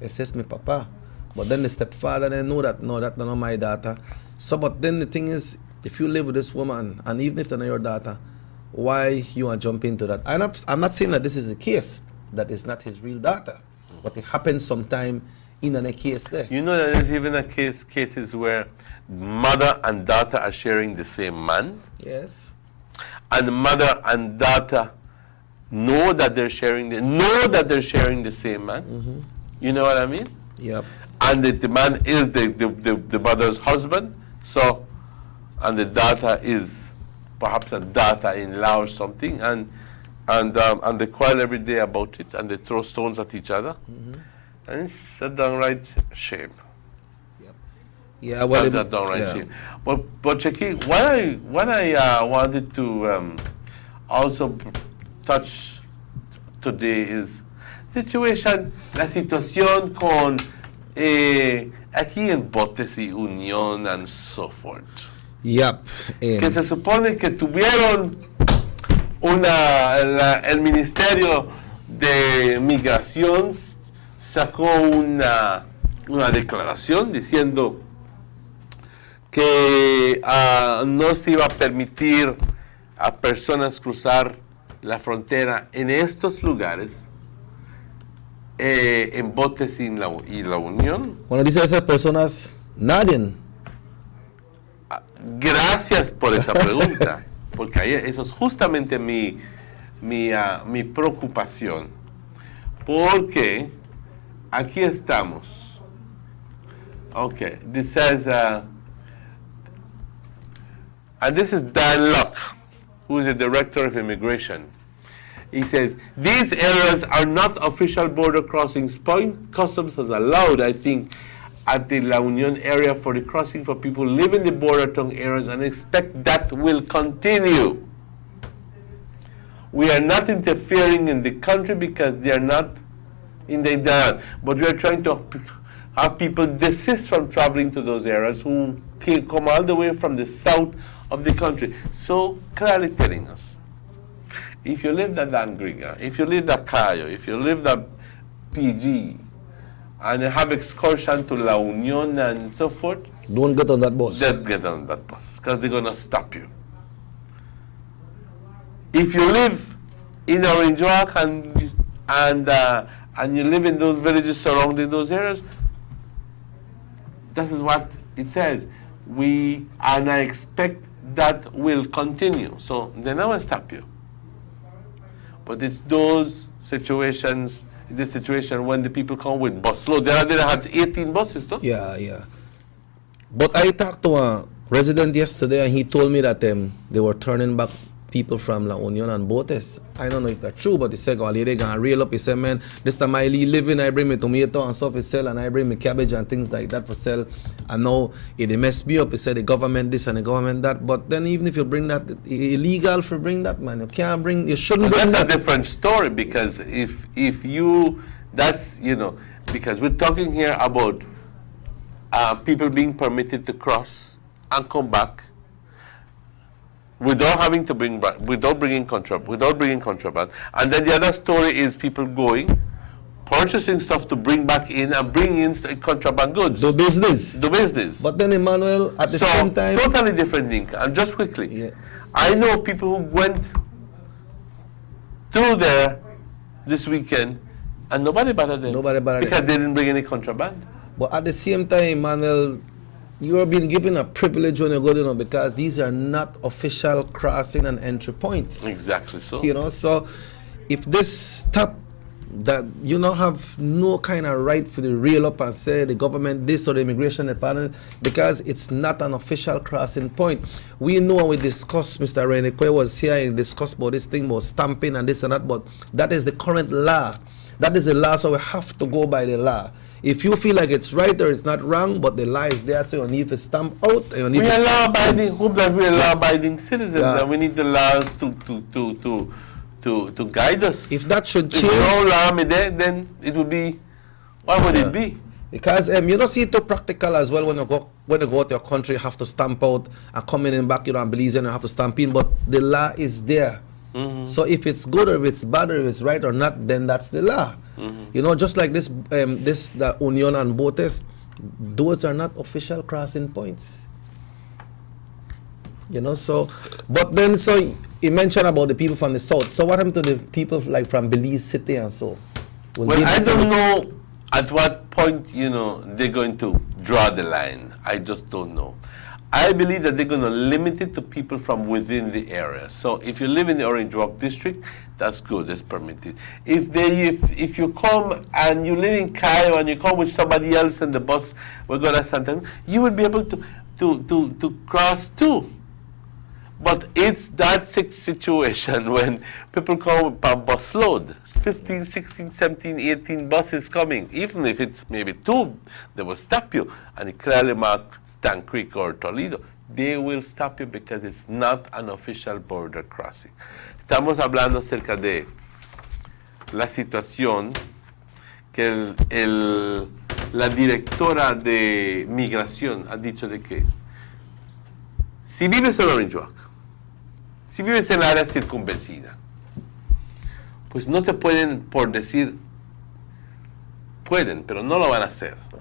It says me papa. But then the stepfather, they know that, no, that's not my daughter. So, but then the thing is, if you live with this woman, and even if they're not your daughter, why you want to jump into that? I'm not saying that this is the case, that it's not his real daughter, but it happens sometime in a case there. You know that there's even a cases where mother and daughter are sharing the same man? Yes. And mother and daughter know that they're sharing the same man? Mm-hmm. You know what I mean? Yep. And the man is the mother's husband, so, and the daughter is perhaps a daughter-in-law or something, and they quarrel every day about it, and they throw stones at each other, and it's a downright shame. Yep. Yeah, well, that's a downright shame. But Checky, what I wanted to also touch today is la situación con aquí en Botes y Unión and so forth. Yep. Que se supone que tuvieron el Ministerio de Migración sacó una declaración diciendo que no se iba a permitir a personas cruzar la frontera en estos lugares en Botes y la Unión. Cuando dice esas personas, nadie. Gracias por esa pregunta, porque ahí, eso es justamente mi preocupación, porque aquí estamos. Okay, this says, and this is Dan Luck, who is the Director of Immigration. He says, these areas are not official border crossings point. Customs has allowed, I think, at the La Union area for the crossing for people who live in the border town areas and expect that will continue. We are not interfering in the country because they are not in the done, but we are trying to have people desist from traveling to those areas who can come all the way from the south of the country. So clearly telling us, if you live at Langriga, if you live at Cayo, if you live at PG, and you have excursion to La Union and so forth, don't get on that bus. Don't get on that bus, because they're going to stop you. If you live in Orange Walk and you live in those villages surrounding those areas, that is what it says. And I expect that will continue. So they're not going to stop you. But it's those situations, this situation when the people come with bus load. They had 18 buses, no? Yeah. But I talked to a resident yesterday, and he told me that they were turning back people from La Union and Botes. I don't know if that's true, but he said, oh, they're going to reel up. He said, man, this time I living, I bring me tomato and stuff for sell, and I bring me cabbage and things like that for sell. And now it messed me up. He said the government this and the government that. But then even if you bring that, illegal for bring that, man. You can't bring, you shouldn't bring that. That's a different story, because if you, that's, you know, because we're talking here about people being permitted to cross and come back without having to bring back, without bringing contraband. And then the other story is people going, purchasing stuff to bring back in and bring in contraband goods. Do business. But then, Emmanuel, at the same time, totally different thing. And just quickly, I know people who went through there this weekend and nobody bothered them. Because they didn't bring any contraband. But at the same time, Emmanuel, you are being given a privilege when you go there, because these are not official crossing and entry points. Exactly so. You know, so if this stop, that you now have no kind of right for the reel up and say the government this or the immigration department, because it's not an official crossing point. We know, and we discussed, Mr. Renekwe was here and discussed about this thing about stamping and this and that, but that is the current law. That is the law, so we have to go by the law. If you feel like it's right or it's not wrong, but the law is there, so you need to stamp out. You need we are law-abiding. Hope that we are law-abiding citizens, and we need the laws to guide us. If that should change, if no law there, then it would be. What would it be? Because you don't see it too practical as well. When you go to your country, you have to stamp out, and coming in back, you know, and Belize, you have to stamp in. But the law is there. Mm-hmm. So if it's good or if it's bad or if it's right or not, then that's the law. Mm-hmm. You know, just like the Union and Botes, those are not official crossing points. You know, so, but then, so you mentioned about the people from the south. So what happened to the people like from Belize City and so? Well, I don't know at what point, you know, they're going to draw the line. I just don't know. I believe that they're going to limit it to people from within the area. So if you live in the Orange Walk district, that's good, that's permitted. If you come and you live in Cayo and you come with somebody else in the bus, we're going to Santa, you will be able to cross too. But it's that situation when people come with a bus load, 15, 16, 17, 18 buses coming. Even if it's maybe 2, they will stop you. And it clearly marks Stan Creek or Toledo. They will stop you because it's not an official border crossing. Estamos hablando acerca de la situación que la directora de migración ha dicho de que si vives en Orange Walk, si vives en el área circunvecina, pues no te pueden, por decir, pueden, pero no lo van a hacer, ¿no?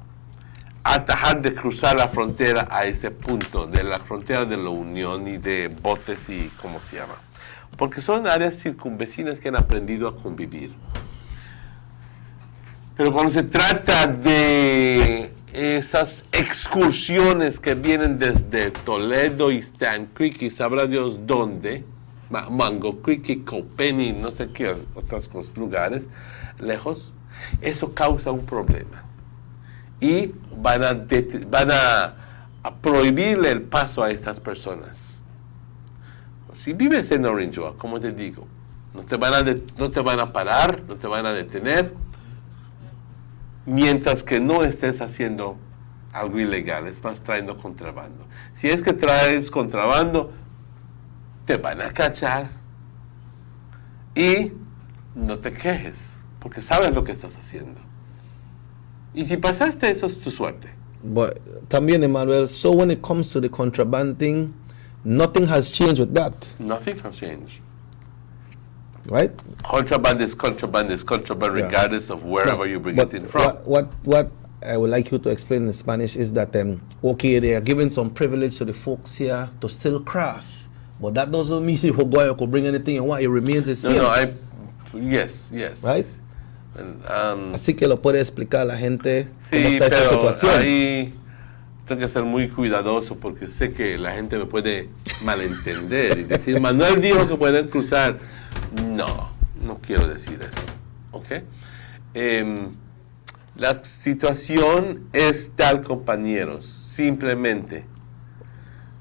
Atajar de cruzar la frontera a ese punto, de la frontera de la Unión y de Botes y cómo se llama. Porque son áreas circunvecinas que han aprendido a convivir. Pero cuando se trata de esas excursiones que vienen desde Toledo y Stan Creek y sabrá Dios dónde, Mango Creek y Copeni, no sé qué otros lugares lejos, eso causa un problema. Y van a prohibirle el paso a estas personas. Si vives en Orange Walk, como te digo, No te van a parar, no te van a detener, mientras que no estés haciendo algo ilegal, es más, trayendo contrabando. Si es que traes contrabando, te van a cachar y no te quejes, porque sabes lo que estás haciendo. Y si pasaste, eso es tu suerte. But también, Emmanuel, so when it comes to the contraband thing, nothing has changed with that. Nothing has changed. Right? Contraband is contraband is contraband, Yeah. regardless of wherever you bring it in from. What I would like you to explain in Spanish is that, okay, they are giving some privilege to the folks here to still cross, but that doesn't mean you could bring anything you want. It remains the same. Yes. Right? And, Así que lo puede explicar a la gente cómo sí, está esa pero situación. ahí tengo que ser muy cuidadoso porque sé que la gente me puede malentender y decir, Manuel dijo que pueden cruzar. No quiero decir eso. ¿Ok? La situación es tal, compañeros, simplemente,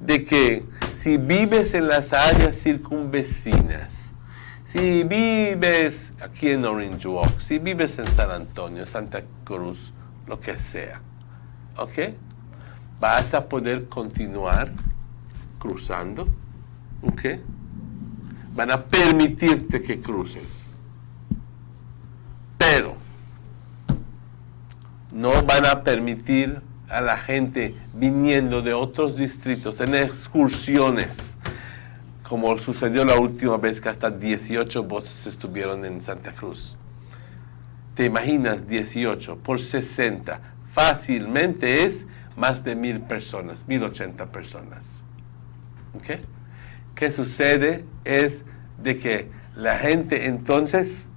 de que si vives en las áreas circunvecinas, si vives aquí en Orange Walk, si vives en San Antonio, Santa Cruz, lo que sea, ¿ok? Vas a poder continuar cruzando, ¿ok? Van a permitirte que cruces. Pero no van a permitir a la gente viniendo de otros distritos en excursiones, como sucedió la última vez que hasta 18 buses estuvieron en Santa Cruz. ¿Te imaginas 18 por 60? Fácilmente es más de 1,000 personas, 1,080 personas. ¿Ok? ¿Qué sucede? Es de que la gente entonces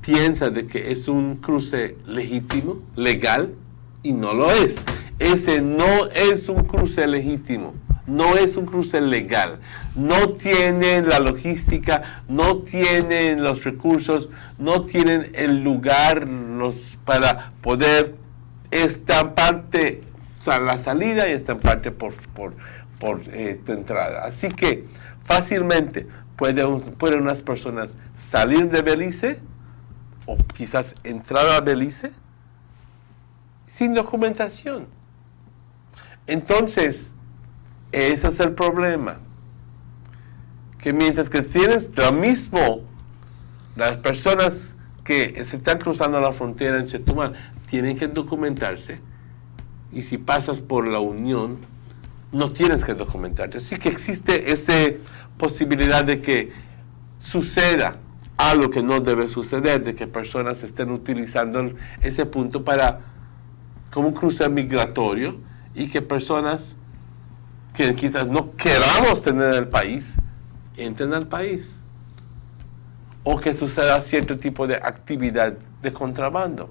piensa de que es un cruce legítimo, legal, y no lo es. Ese no es un cruce legítimo, no es un cruce legal. No tienen la logística, no tienen los recursos, no tienen el lugar para poder estamparte la salida y estamparte por tu entrada. Así que fácilmente pueden unas personas salir de Belice o quizás entrar a Belice sin documentación. Entonces, ese es el problema. Que mientras que tienes lo mismo, las personas que se están cruzando la frontera en Chetumal tienen que documentarse, y si pasas por la Unión, no tienes que documentarte. Así que existe esa posibilidad de que suceda algo que no debe suceder, de que personas estén utilizando ese punto como un cruce migratorio, y que personas que quizás no queramos tener en el país, entren al país. O que suceda cierto tipo de actividad de contrabando.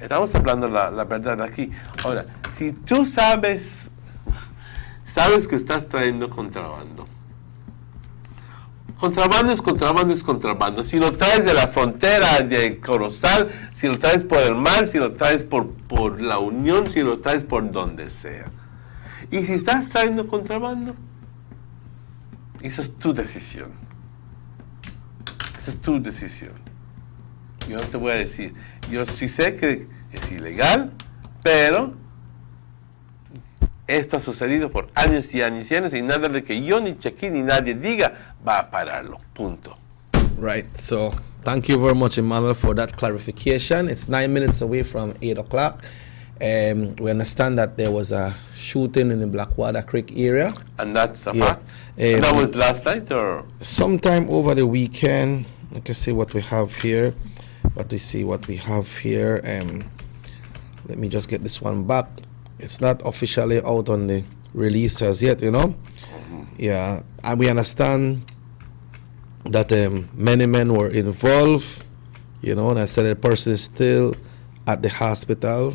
Estamos hablando la verdad aquí. Ahora, si tú sabes que estás trayendo contrabando. Contrabando es contrabando es contrabando. Si lo traes de la frontera de Corozal, si lo traes por el mar, si lo traes por la Unión, si lo traes por donde sea. Y si estás trayendo contrabando, esa es tu decisión. Esa es tu decisión. Yo no te voy a decir. Yo sí sé que es ilegal, pero esto ha sucedido por años y años y años, y nada de que yo ni Chequi ni nadie diga va a pararlo. Punto. Right. So thank you very much, Emmanuel, for that clarification. It's 9 minutes away from 8 o'clock. We understand that there was a shooting in the Blackwater Creek area. And that's a fact? And that was last night or? Sometime over the weekend. You can see what we have here. Let me see what we have here. Let me just get this one back. It's not officially out on the release as yet, you know. Yeah, and we understand that many men were involved, you know, and I said the person is still at the hospital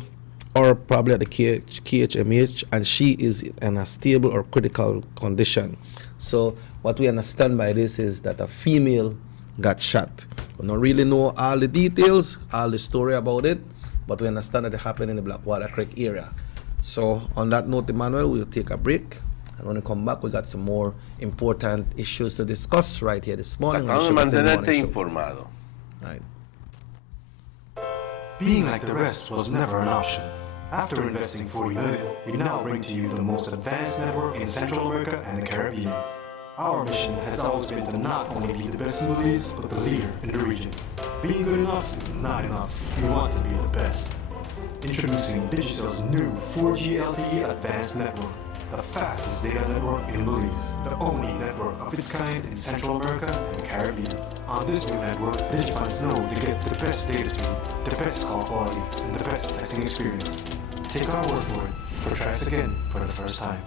or probably at the KHMH, and she is in a stable or critical condition. So what we understand by this is that a female got shot. We don't really know all the details, all the story about it, but we understand that it happened in the Blackwater Creek area. So on that note, Emmanuel, we'll take a break, And when we come back, we got some more important issues to discuss right here this morning. on the Tratando de Sugar City mantenerte Morning Show. informado. Right. Being like the rest was never an option. After investing $40 million, we now bring to you the most advanced network in Central America and the Caribbean. Our mission has always been to not only be the best in Belize, but the leader in the region. Being good enough is not enough. We want to be the best. Introducing Digicel's new 4G LTE Advanced Network, the fastest data network in Belize, the only network of its kind in Central America and the Caribbean. On this new network, Digifans know to get the best data speed, the best call quality, and the best texting experience. Take our word for it, or try us again for the first time.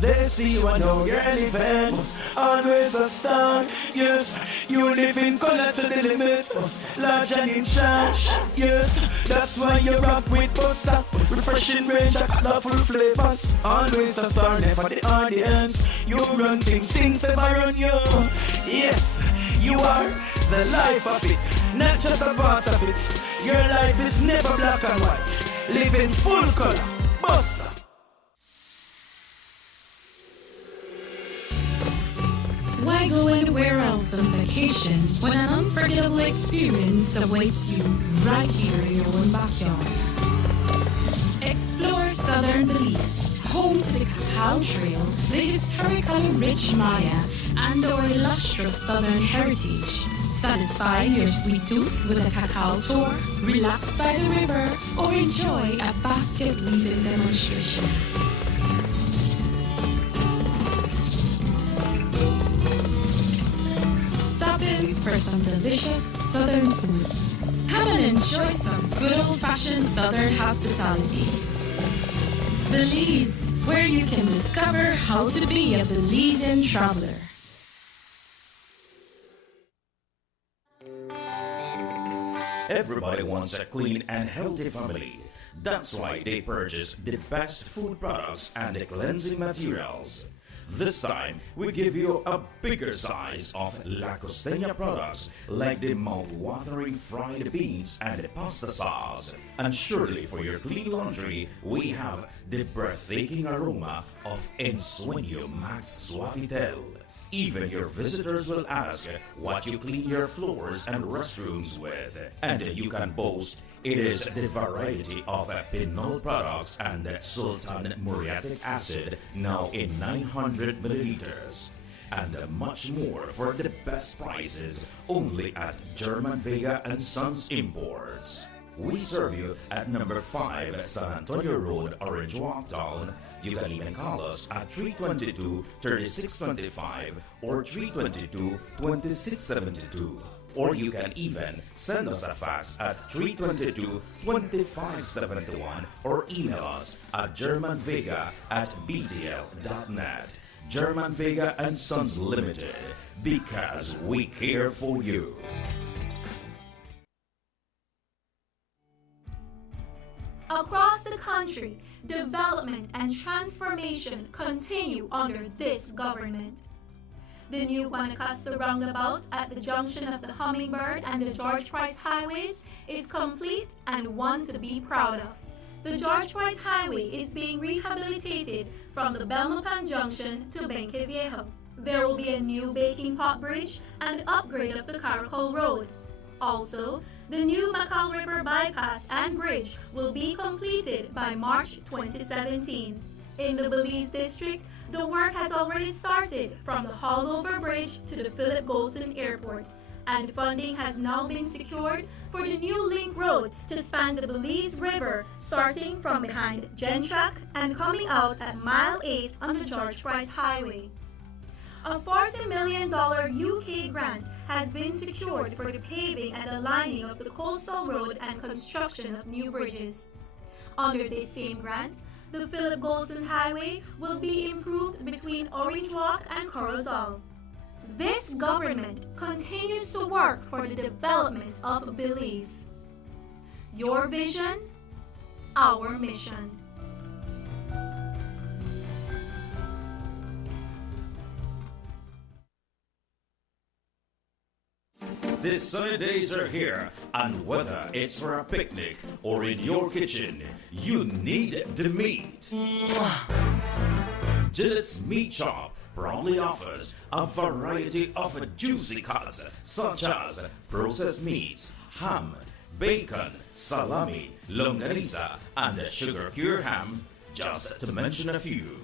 They see you and know you're elephant. Always a star. Yes, you live in color to the limit. Large and in charge. Yes, that's why you rock with Buster. Refreshing range of colorful flavors. Always a star, never the audience. You run things never run you. Yes, you are the life of it, not just a part of it. Your life is never black and white. Live in full color. Buster. Why go anywhere else on vacation when an unforgettable experience awaits you right here in your own backyard? Explore southern Belize, home to the Cacao Trail, the historically rich Maya, and our illustrious southern heritage. Satisfy your sweet tooth with a cacao tour, relax by the river, or enjoy a basket weaving demonstration. Stop in for some delicious southern food. Come and enjoy some good old-fashioned southern hospitality. Belize, where you can discover how to be a Belizean traveler. Everybody wants a clean and healthy family. That's why they purchase the best food products and the cleansing materials. This time, we give you a bigger size of La Costeña products like the mouth-watering fried beans and the pasta sauce. And surely for your clean laundry, we have the breathtaking aroma of Ensueño Max Suavitel. Even your visitors will ask what you clean your floors and restrooms with. And you can boast it is the variety of Pinol products and Sultan Muriatic acid now in 900 milliliters. And much more for the best prices only at German Vega and Sons Imports. We serve you at number 5 San Antonio Road, Orange Walk Town. You can even call us at 322-3625 or 322-2672. Or you can even send us a fax at 322-2571 or email us at germanvega@btl.net. German Vega and Sons Limited, because we care for you. Across the country, development and transformation continue under this government. The new Guanacaste roundabout at the junction of the Hummingbird and the George Price Highways is complete and one to be proud of. The George Price Highway is being rehabilitated from the Belmopan Junction to Benque Viejo. There will be a new baking pot bridge and upgrade of the Caracol Road. Also, the new Macal River bypass and bridge will be completed by March 2017. In the Belize district, the work has already started from the Hallover Bridge to the Philip Golson Airport, and funding has now been secured for the new link road to span the Belize River, starting from behind Gentrack and coming out at Mile 8 on the George Price Highway. A $40 million UK grant has been secured for the paving and the lining of the coastal road and construction of new bridges. Under this same grant, the Philip Golson Highway will be improved between Orange Walk and Corozal. This government continues to work for the development of Belize. Your vision, our mission. The sunny days are here, and whether it's for a picnic or in your kitchen, you need the meat. Gillette's Meat Shop proudly offers a variety of juicy cuts such as processed meats, ham, bacon, salami, longaniza, and sugar-cured ham, just to mention a few.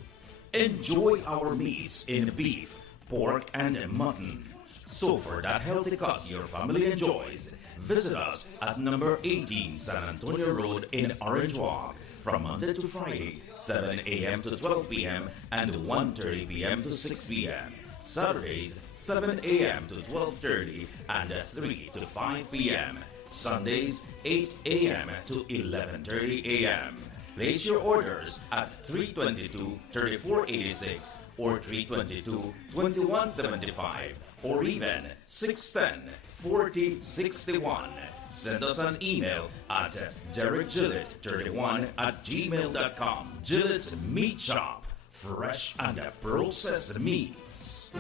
Enjoy our meats in beef, pork, and mutton. So for that healthy cut your family enjoys, visit us at number 18 San Antonio Road in Orange Walk from Monday to Friday, 7 a.m. to 12 p.m. and 1:30 p.m. to 6 p.m. Saturdays, 7 a.m. to 12:30 and 3 to 5 p.m. Sundays, 8 a.m. to 11:30 a.m. Place your orders at 322-3486 or 322-2175 or even 610-4061. Send us an email at derekgillett31@gmail.com. Gillette's Meat Shop, fresh and processed meats.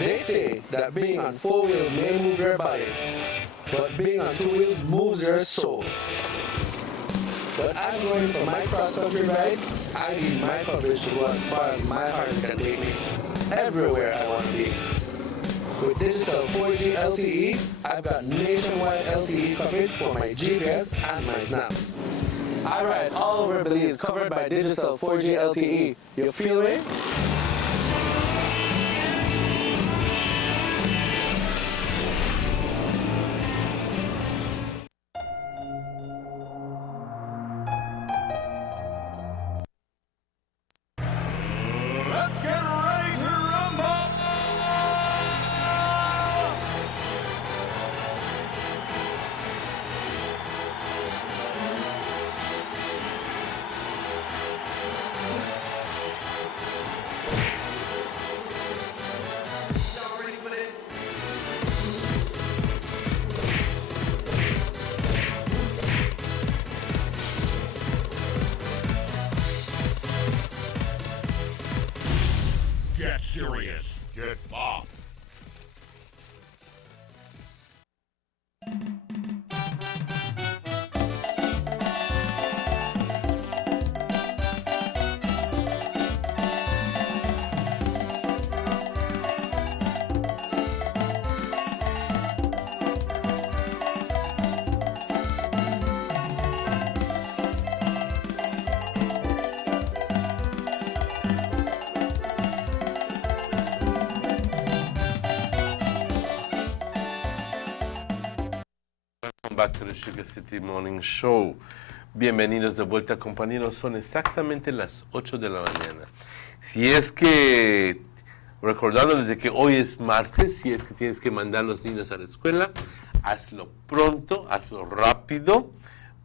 They say that being on 4 wheels may move your body, but being on 2 wheels moves your soul. But I'm going for my cross-country ride. I need my coverage to go as far as my heart can take me, everywhere I want to be. With digital 4G LTE, I've got nationwide LTE coverage for my GPS and my snaps. I ride all over Belize covered by digital 4G LTE. You feel it? Let's get ready to rumble! Y'all ready for this? Get serious. Get bopped. Welcome back to the Sugar City Morning Show. Bienvenidos de vuelta, compañeros. Son exactamente las 8 de la mañana. Si es que, recordándoles de que hoy es martes, si es que tienes que mandar a los niños a la escuela, hazlo pronto, hazlo rápido,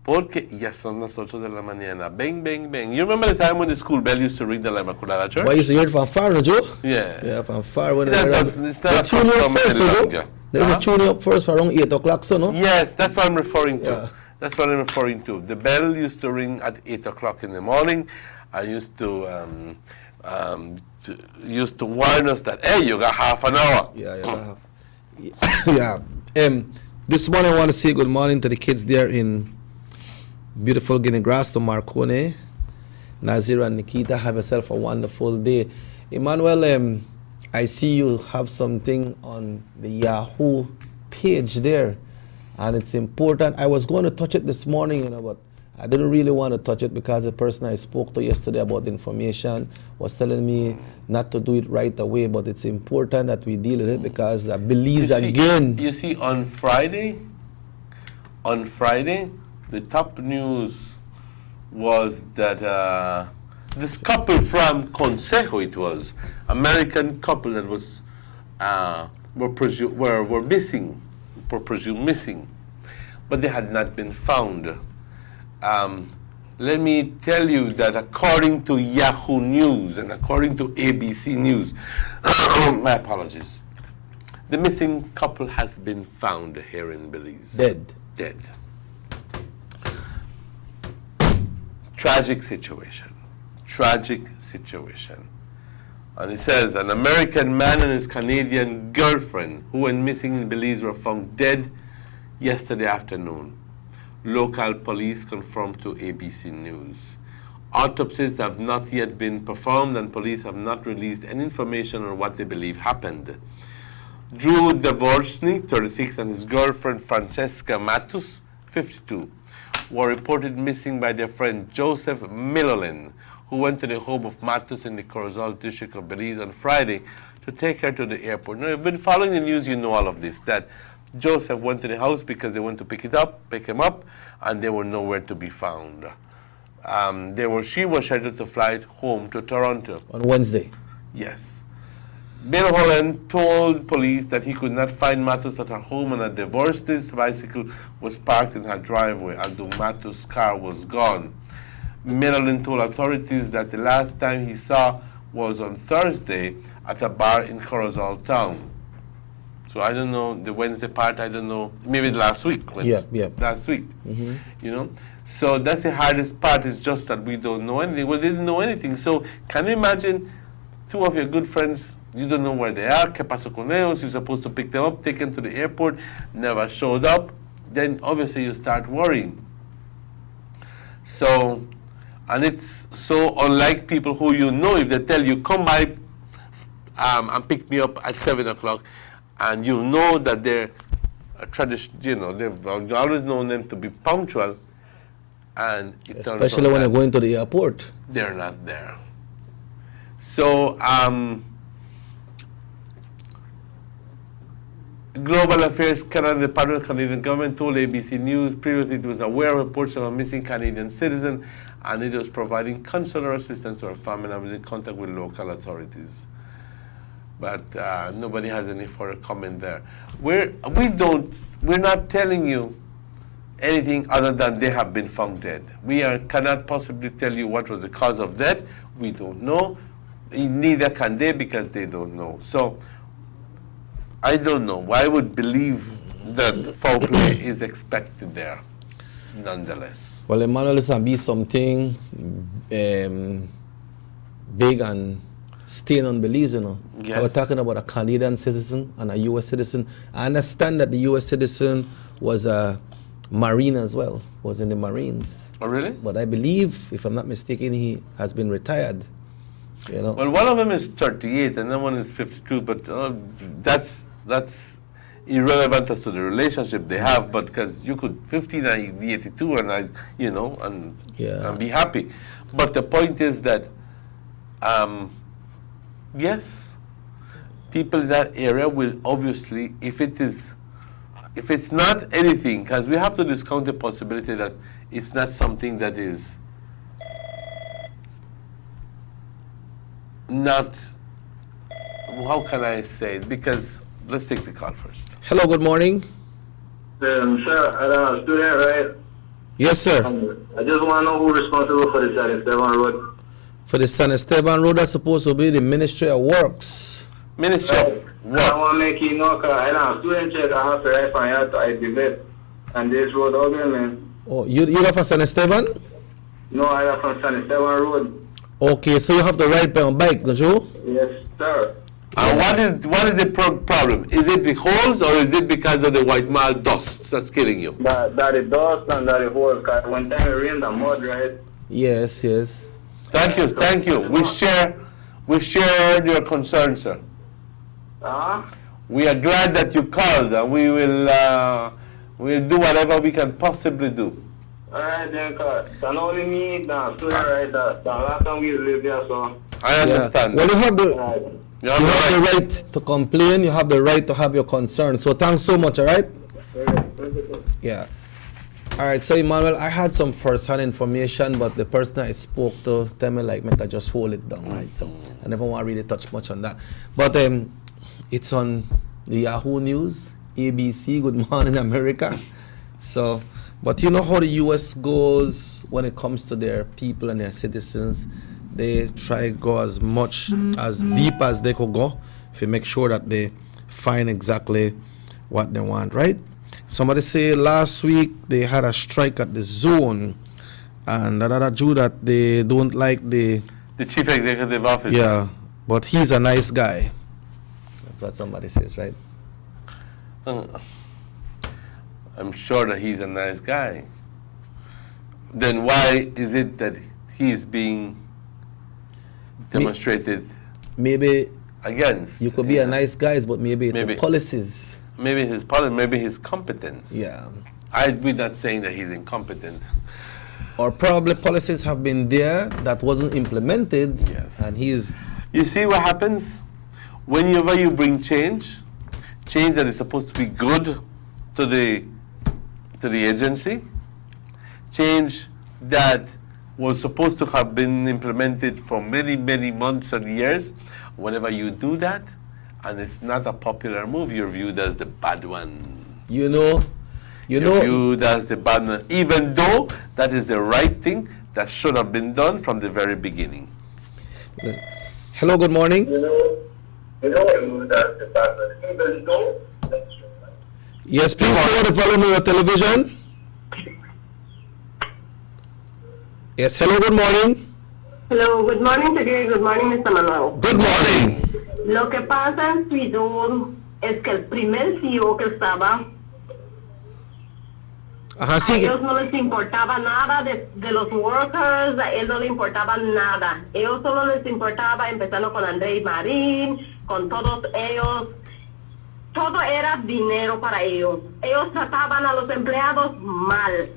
porque ya son las 8 de la mañana. Bang, bang, bang. You remember the time when the school bell used to ring the La Immaculada Church? Why you used to hear it from far, no, Joe? Yeah. Yeah, from far. When It's not tune you up first, no, Joe? Yeah. They tune you up first for around 8 o'clock, so no? Yes, that's what I'm referring to. Yeah. That's what I'm referring to. The bell used to ring at 8 o'clock in the morning. I used to warn us that, hey, you got half an hour. Yeah, you got half. Yeah. This morning I want to say good morning to the kids there in beautiful Guinea Grass, to Marcone, Nazira and Nikita. Have yourself a wonderful day. Emmanuel, I see you have something on the Yahoo page there, and it's important. I was going to touch it this morning, but I didn't really want to touch it because the person I spoke to yesterday about the information was telling me not to do it right away, but it's important that we deal with it because Belize again. You see, on Friday, the top news was that this couple from Consejo, it was American couple that was were presumed missing, but they had not been found. Let me tell you that according to Yahoo News and according to ABC News, my apologies, the missing couple has been found here in Belize. Dead. Tragic situation. And it says, an American man and his Canadian girlfriend who went missing in Belize were found dead yesterday afternoon. Local police confirmed to ABC News. Autopsies have not yet been performed and police have not released any information on what they believe happened. Drew Dvorsny, 36, and his girlfriend Francesca Matus, 52, were reported missing by their friend Joseph Milolin, who went to the home of Matus in the Corozal district of Belize on Friday to take her to the airport. Now, if you've been following the news, you know all of this, that Joseph went to the house because they went to pick him up, and they were nowhere to be found. She was scheduled to fly home to Toronto. On Wednesday? Yes. Bill Holland told police that he could not find Matus at her home and that Dvorsny's bicycle was parked in her driveway, although Matus' car was gone. Milolin told authorities that the last time he saw was on Thursday at a bar in Corozal town. So I don't know the Wednesday part. I don't know. Maybe last week. Last week. Mm-hmm. You know. So that's the hardest part. Is just that we don't know anything. Well, they didn't know anything. So can you imagine two of your good friends? You don't know where they are. ¿Qué pasó con ellos? You're supposed to pick them up, take them to the airport. Never showed up. Then obviously you start worrying. So. And it's so unlike people who you know, if they tell you, come by and pick me up at 7 o'clock, and you know that they're tradition, you know, they've always known them to be punctual, and it turns especially out when they're going to the airport. They're not there. So, Global Affairs Canada, Department of Canadian Government told ABC News previously it was aware of reports of a missing Canadian citizen, and it was providing consular assistance to her family and was in contact with local authorities. But nobody has any further comment there. We're not telling you anything other than they have been found dead. We cannot possibly tell you what was the cause of death. We don't know. Neither can they because they don't know. So I don't know. I would believe that foul play is expected there, nonetheless. Well, Emmanuel, it's going to be something big and staying on Belize, you know. Yes. We're talking about a Canadian citizen and a U.S. citizen. I understand that the U.S. citizen was a Marine as well, was in the Marines. Oh, really? But I believe, if I'm not mistaken, he has been retired, you know. Well, one of them is 38 and then one is 52, but that's irrelevant as to the relationship they have, but because you could 15 and 82 and and be happy. But the point is that yes, people in that area will obviously, if it's not anything, because we have to discount the possibility that it's not something that is not, how can I say it? Because let's take the call first. Hello, good morning. Sir, I'm a student, right? Yes, sir. I just want to know who's responsible for the San Esteban Road. For the San Esteban Road, that's supposed to be the Ministry of Works. Ministry of Works. I want to make you know, because I'm a student check, I have to write for you to exhibit. And this road over, man. Oh, you're from San Esteban? No, I'm from San Esteban Road. Okay, so you have to ride on bike, don't you? Yes, sir. And what is the problem? Is it the holes or is it because of the white malt dust that's killing you? That the dust and that the holes, because one time it rained the mud, right? Yes, yes. Thank you. We share your concern, sir. We are glad that you called, and we will we'll do whatever we can possibly do. Alright then, cause not only me, the student, right, the last time we lived there, so. I understand. Well, you have the right to complain, you have the right to have your concern. So thanks so much, all right? Yeah. All right, so Emmanuel, I had some first-hand information, but the person I spoke to tell me like, make I just hold it down, right? So I never want to really touch much on that. But it's on the Yahoo News, ABC, Good Morning America. So, but you know how the U.S. goes when it comes to their people and their citizens. They try to go as much, as deep as they could go to make sure that they find exactly what they want, right? Somebody say last week they had a strike at the zone, and that drew that they don't like the chief executive officer. Yeah, But he's a nice guy. That's what somebody says, right? I'm sure that he's a nice guy. Then why is it that he's being demonstrated maybe against? You could be a nice guy, but maybe it's the policies. Maybe his policy, maybe his competence. Yeah. I'd be not saying that he's incompetent. Or probably policies have been there that wasn't implemented. Yes. And he's... You see what happens? Whenever you bring change that is supposed to be good to the agency, change that was supposed to have been implemented for many, many months and years, whenever you do that, and it's not a popular move, you're viewed as the bad one. You're viewed as the bad one, even though that is the right thing that should have been done from the very beginning. Hello, good morning. Yes, please lower the volume of your television. Yes, hello, good morning. Hello, good morning today. Good morning, Mr. Manuel. Good morning. Lo que pasa en Swidor es que el primer CEO que estaba, a ellos no les importaba nada de los workers, a él no le importaba nada. Ellos solo les importaba, empezando con Andrés Marín, con todos ellos. Todo era dinero para ellos. Ellos trataban a los empleados mal.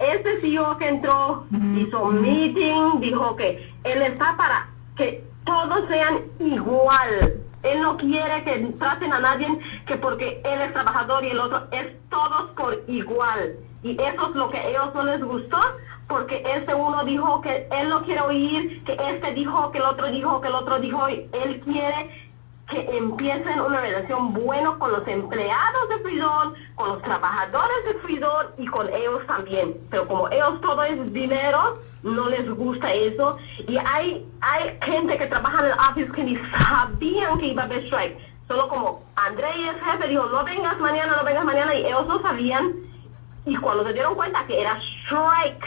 Ese CEO que entró, hizo meeting, dijo que él está para que todos sean igual. Él no quiere que traten a nadie que porque él es trabajador y el otro es todos por igual. Y eso es lo que a ellos no les gustó, porque ese uno dijo que él no quiere oír, que este dijo, que el otro dijo, que el otro dijo, y él quiere que empiecen una relación buena con los empleados de Freedom, con los trabajadores de Freedom y con ellos también. Pero como ellos todo es dinero, no les gusta eso. Y hay gente que trabaja en el office que ni sabían que iba a haber strike. Solo como André es jefe, dijo, no vengas mañana, y ellos no sabían. Y cuando se dieron cuenta que era strike,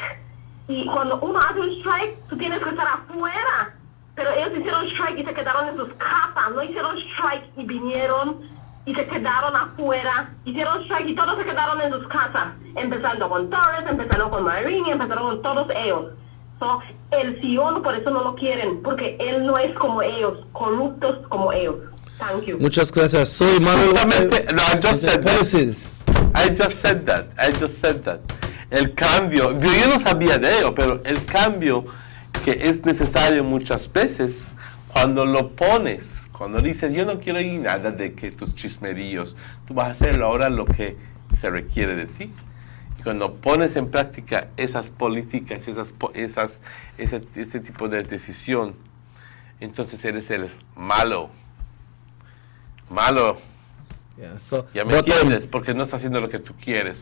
y cuando uno hace un strike, tú tienes que estar afuera. Pero ellos hicieron strike y se quedaron en sus casas, no hicieron strike y vinieron y se quedaron afuera. Hicieron strike y todos se quedaron en sus casas, empezando con Torres, empezando con Marín, empezaron con todos ellos. So, el CEO por eso no lo quieren, porque él no es como ellos, corruptos como ellos. Thank you. Muchas gracias. Soy Manuel. No, I just said that. El cambio, yo no sabía de ello, pero el cambio que es necesario muchas veces cuando lo pones, cuando dices yo no quiero ir nada de que tus chismeríos, tú vas a hacer ahora lo que se requiere de ti. Y cuando pones en práctica esas políticas, ese tipo de decisión, entonces eres el malo. Yeah, so, ya me entiendes, porque no estás haciendo lo que tú quieres.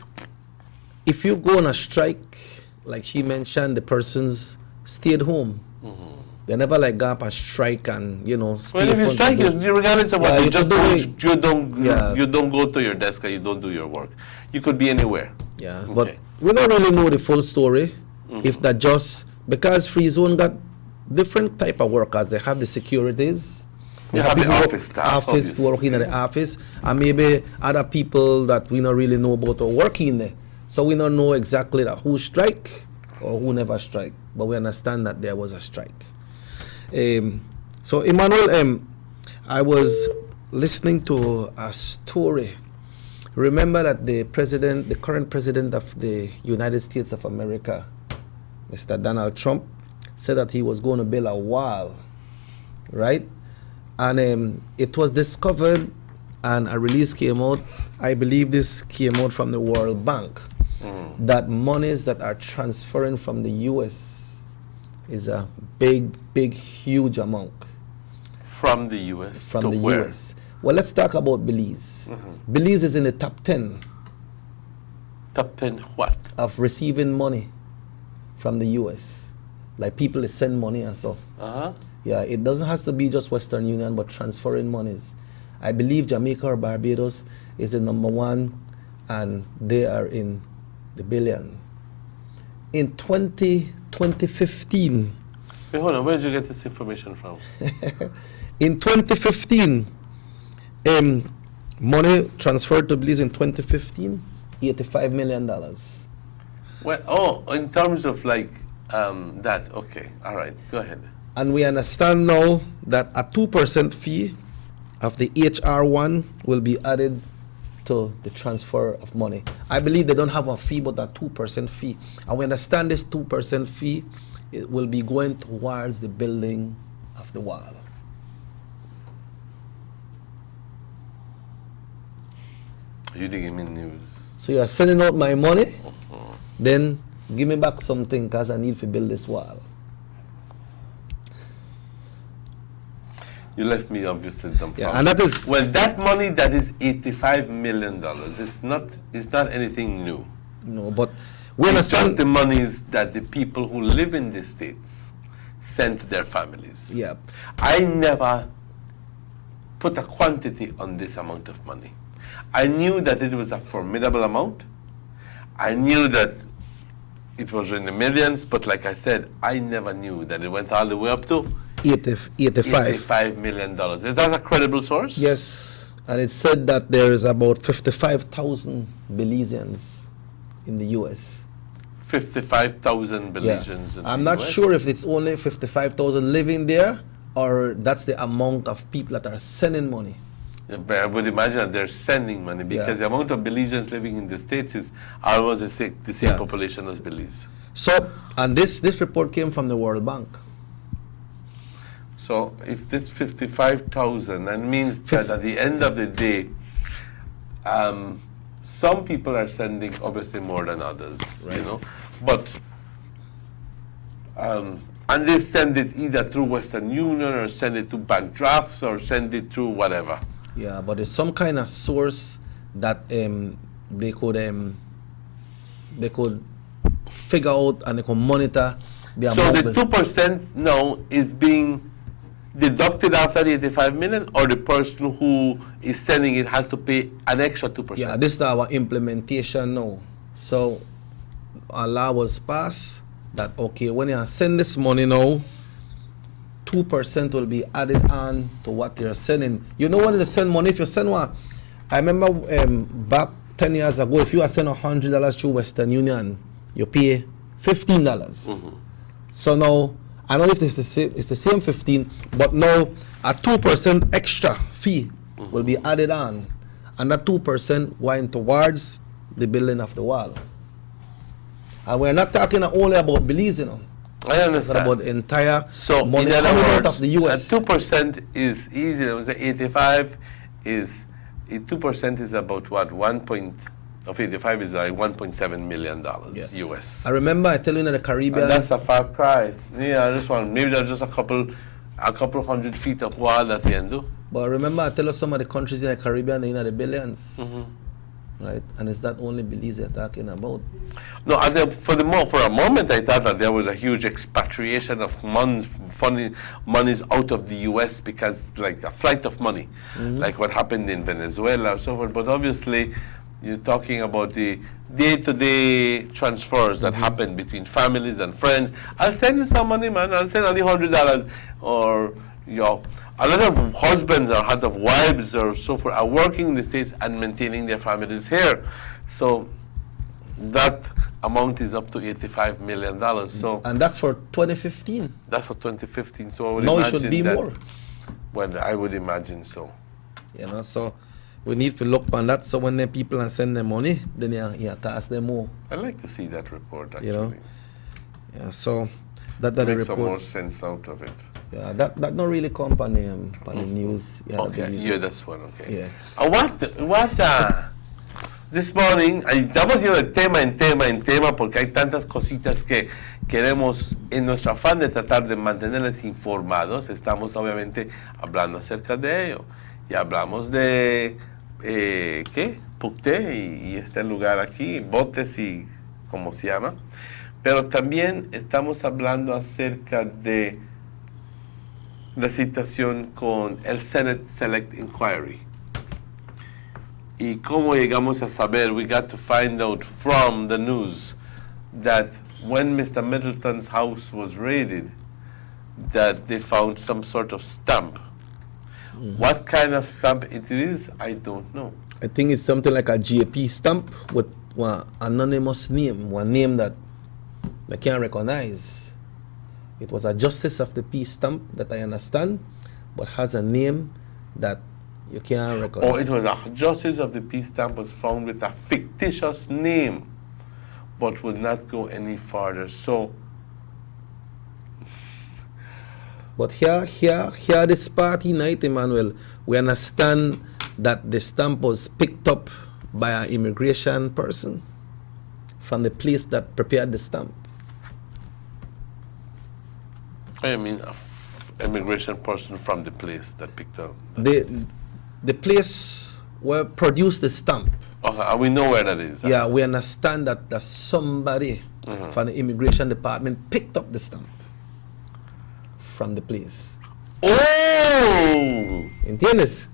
If you go on a strike, like she mentioned, the persons stayed home. They never like go up a strike and stay. Well, if you strike, regardless of what you don't go to your desk and you don't do your work. You could be anywhere. Yeah, okay. But we don't really know the full story. If that just because Free Zone got different type of workers, they have the securities. They have the office staff. Office working at the office, and maybe other people that we don't really know about are working there. So we don't know exactly that who strike or who never strike, but we understand that there was a strike. So Emmanuel, I was listening to a story. Remember that the current president of the United States of America, Mr. Donald Trump, said that he was going to build a wall, right? And it was discovered, and a release came out. I believe this came out from the World Bank, that monies that are transferring from the U.S. is a big, huge amount. From the U.S. From to the where? U.S. Well, let's talk about Belize. Belize is in the top 10. Top 10 what? Of receiving money from the U.S. Like people send money and stuff. Yeah, it doesn't have to be just Western Union, but transferring monies. I believe Jamaica or Barbados is the number one, and they are in the billion. In 2015. Wait, hold on. Where did you get this information from? In 2015, money transferred to Belize in 2015, $85 million. Well, in terms of like that, okay, all right, go ahead. And we understand now that a 2% fee of the HR1 will be added to the transfer of money. I believe they don't have a fee, but a 2% fee. And we understand this 2% fee, it will be going towards the building of the wall. You didn't give me news. So you are sending out my money, then give me back something because I need to build this wall. You left me obviously dumbfounded. Yeah, and that is well, that money that is $85 million. It's not anything new. No, but we it's understand just the monies that the people who live in the States send to their families. Yeah. I never put a quantity on this amount of money. I knew that it was a formidable amount. I knew that it was in the millions, but like I said, I never knew that it went all the way up to $85 million. Is that a credible source? Yes, and it said that there is about 55,000 Belizeans in the U.S. 55,000 Belizeans. I'm not sure if it's only 55,000 living there, or that's the amount of people that are sending money. Yeah, but I would imagine that they're sending money because the amount of Belizeans living in the States is almost the same population as Belize. So, and this report came from the World Bank. So if this 55,000, that means that at the end of the day, some people are sending obviously more than others, you know, but and they send it either through Western Union or send it to bank drafts or send it through whatever. Yeah, but there's some kind of source that they could figure out and they could monitor the amount. So the 2% now is being deducted after the 85 million, or the person who is sending it has to pay an extra 2%? Yeah, this is our implementation now. So a law was passed that, okay, when you send this money now, 2% will be added on to what you're sending. You know when you send money, if you send one, I remember back 10 years ago, if you are sending $100 through Western Union, you pay $15. Mm-hmm. So now, I don't know if it's the same 15, but now a 2% extra fee will be added on, and that 2% went towards the building of the wall. And we're not talking only about Belize, you know. I understand. About the entire money in other coming words, out of the U.S. 2% is easy. It was 85 is 2% is about what 85 is like $1.7 million US. I remember I tell you in the Caribbean. And that's a far cry. Yeah, this one maybe there's just a couple 100 feet of wall that they can do. But I remember I tell you some of the countries in the Caribbean they're in the billions, right? And it's not only Belize they're talking about. No, I think for a moment I thought that there was a huge expatriation of monies out of the U.S. because like a flight of money, like what happened in Venezuela or so forth. But obviously, you're talking about the day-to-day transfers that happen between families and friends. I'll send you some money, man. I'll send only $100, or a lot of husbands or a lot of wives or so forth are working in the States and maintaining their families here. So that amount is up to $85 million. So and that's for 2015. That's for 2015. So I would now imagine it should be more. Well, I would imagine so. You know, so we need to look on that. So when the people are sending them money, then you have to ask them more. I'd like to see that report, actually. You know? Yeah, so that makes report. some more sense out of it. Yeah, that not really come on the news. Yeah, okay, yeah, that's one, okay. Yeah. This morning, estamos yendo de tema en tema porque hay tantas cositas que queremos, en nuestro afán de tratar de mantenerles informados, estamos obviamente hablando acerca de ello. Y hablamos de, Pucté y este lugar aquí, Botes y como se llama. Pero también estamos hablando acerca de la situación con el Senate Select Inquiry. Y cómo llegamos a saber, we got to find out from the news that when Mr. Middleton's house was raided, that they found some sort of stamp. What kind of stamp it is, I don't know. I think it's something like a GAP stamp with one anonymous name, one name that I can't recognize. It was a Justice of the Peace stamp that I understand, but has a name that you can't recognize. Or it was a Justice of the Peace stamp was found with a fictitious name, but would not go any farther. So, but here, this party night, Emmanuel, we understand that the stamp was picked up by an immigration person from the place that prepared the stamp. I mean, immigration person from the place that picked up. The place where produced the stamp. Okay, and we know where that is. Yeah, we understand that somebody from the immigration department picked up the stamp from the place. Oh! ¿Entiendes?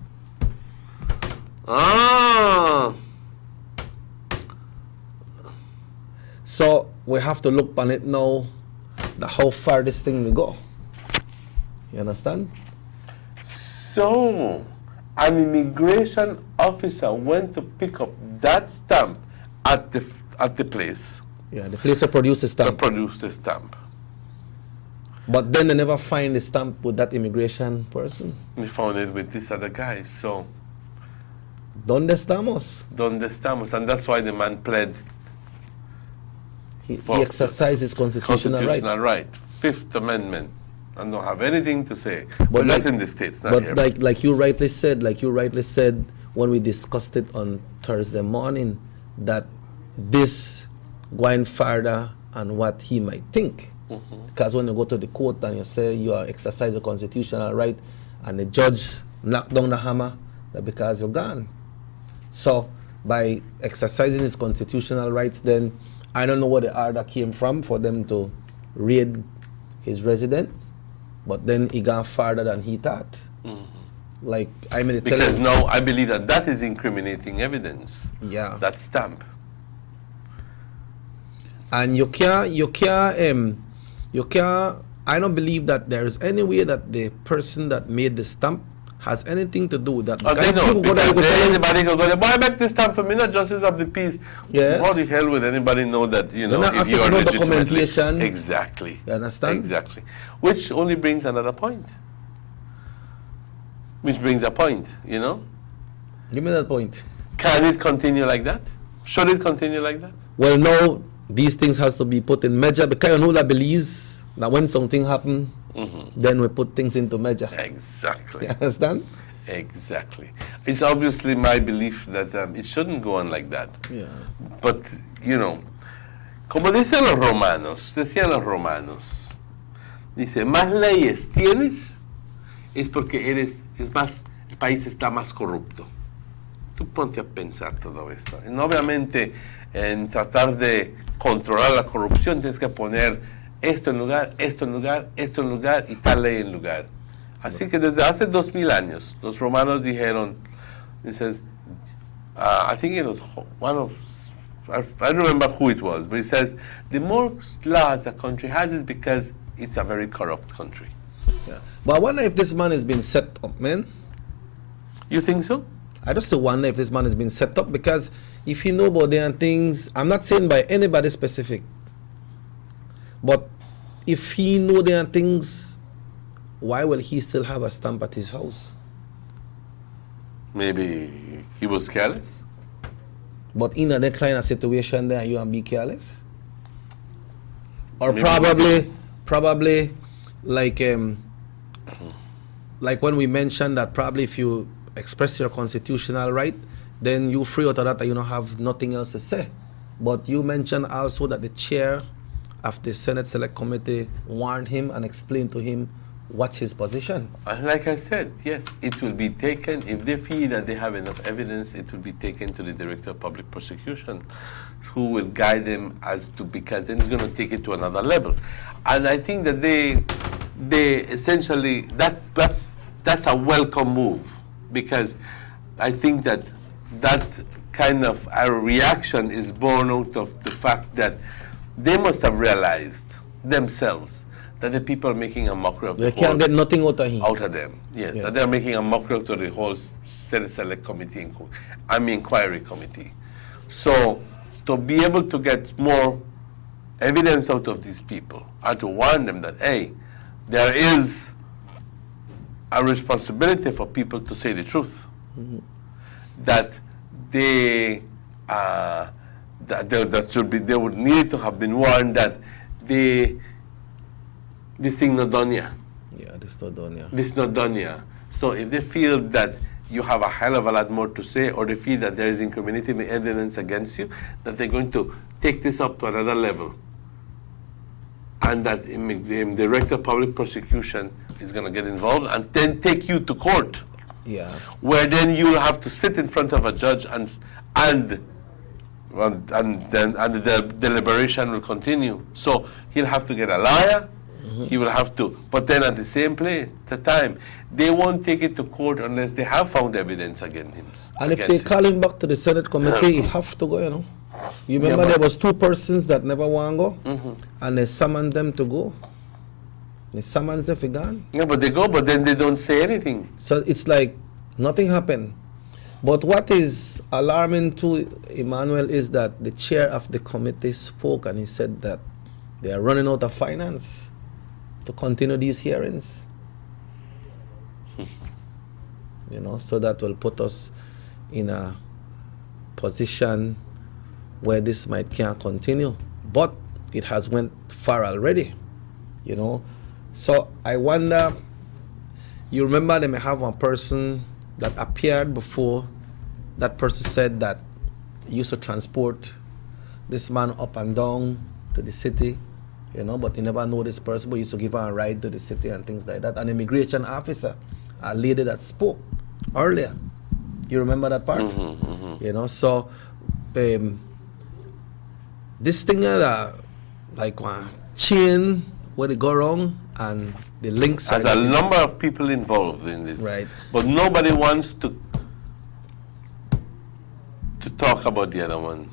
Ah! So we have to look on it now, how far this thing will go. You understand? So, an immigration officer went to pick up that stamp at the place. Yeah, the place that produced the stamp. To produce the stamp. But then they never find the stamp with that immigration person. They found it with this other guy. So, ¿Dónde estamos? ¿Dónde estamos? And that's why the man pled. He exercised his constitutional right. Fifth Amendment. I don't have anything to say. But that's in the States, not here. But like you rightly said, when we discussed it on Thursday morning, that this going further and what he might think. Because when you go to the court and you say you are exercising a constitutional right, and the judge knocked down the hammer, that because you're gone. So by exercising his constitutional rights, then I don't know where the order came from for them to raid his residence, but then he got farther than he thought. Like I mean, because now I believe that is incriminating evidence. Yeah, that stamp. And you can't. I don't believe that there is any way that the person that made the stamp has anything to do with that. Oh, they don't, because anybody can go, boy, make this stamp for me, not Justice of the Peace. Yes. How the hell would anybody know that, you know, if you are no legitimately... documentation. Exactly. You understand? Exactly. Which only brings another point. Which brings a point, you know? Give me that point. Can it continue like that? Should it continue like that? Well, no, these things has to be put in measure, because you know that believes that when something happens, then we put things into measure. Exactly. You understand? Exactly. It's obviously my belief that it shouldn't go on like that. Yeah. But, you know, como decían los romanos, dice, más leyes tienes, es porque es más, el país está más corrupto. Tú ponte a pensar todo esto. Y obviamente, en tratar de controlar la corrupción, tienes que poner esto en lugar, esto en lugar, esto en lugar y tal ley en lugar. Así que desde hace 2000 años, los romanos dijeron, dices, I think it was one of, I don't remember who it was, but it says, the more laws a country has is because it's a very corrupt country. Yeah. But I wonder if this man has been set up, man. You think so? I just wonder if this man has been set up, because if you know about them things, I'm not saying by anybody specific, but if he know there are things, why will he still have a stamp at his house? Maybe he was careless. But in that kind of situation there, you can be careless? Or Maybe probably like when we mentioned that probably if you express your constitutional right, then you free out of that and you don't have nothing else to say. But you mentioned also that the chair of the Senate Select Committee warned him and explained to him what's his position. Like I said, yes, it will be taken, if they feel that they have enough evidence, it will be taken to the Director of Public Prosecution, who will guide them as to, because then it's going to take it to another level. And I think that they essentially, that's a welcome move, because I think that kind of a reaction is born out of the fact that they must have realized themselves that the people are making a mockery of They the can't whole, get nothing out of him. out of them. Yes, Yeah. that they're making a mockery of the whole Senate Select Committee, Inquiry Committee. So to be able to get more evidence out of these people, and to warn them that, hey, there is a responsibility for people to say the truth. That they they would need to have been warned that this thing not done yet. Yeah, this not done yet. This not done yet. So if they feel that you have a hell of a lot more to say, or they feel that there is incriminating evidence against you, that they're going to take this up to another level, and that the Director of Public Prosecution is going to get involved and then take you to court. Yeah. Where then you'll have to sit in front of a judge and the deliberation will continue. So he'll have to get a lawyer. He will have to, but then at the same place, the time, they won't take it to court unless they have found evidence against him. And if they call him back to the Senate committee, he have to go, you know. You remember there was 2 persons that never want to go, and they summoned them to go. They summons them for gone. Yeah, but they go, but then they don't say anything. So it's like nothing happened. But what is alarming to Emmanuel is that the chair of the committee spoke and he said that they are running out of finance to continue these hearings. You know, so that will put us in a position where this can't continue. But it has went far already, you know. So I wonder, you remember they may have one person that appeared before. That person said that he used to transport this man up and down to the city, you know, but he never knew this person, but he used to give her a ride to the city and things like that. An immigration officer, a lady that spoke earlier. You remember that part? You know, so this thing like one chain where they go wrong and the links. There's a number of people involved in this. Right. But nobody wants to talk about the other one.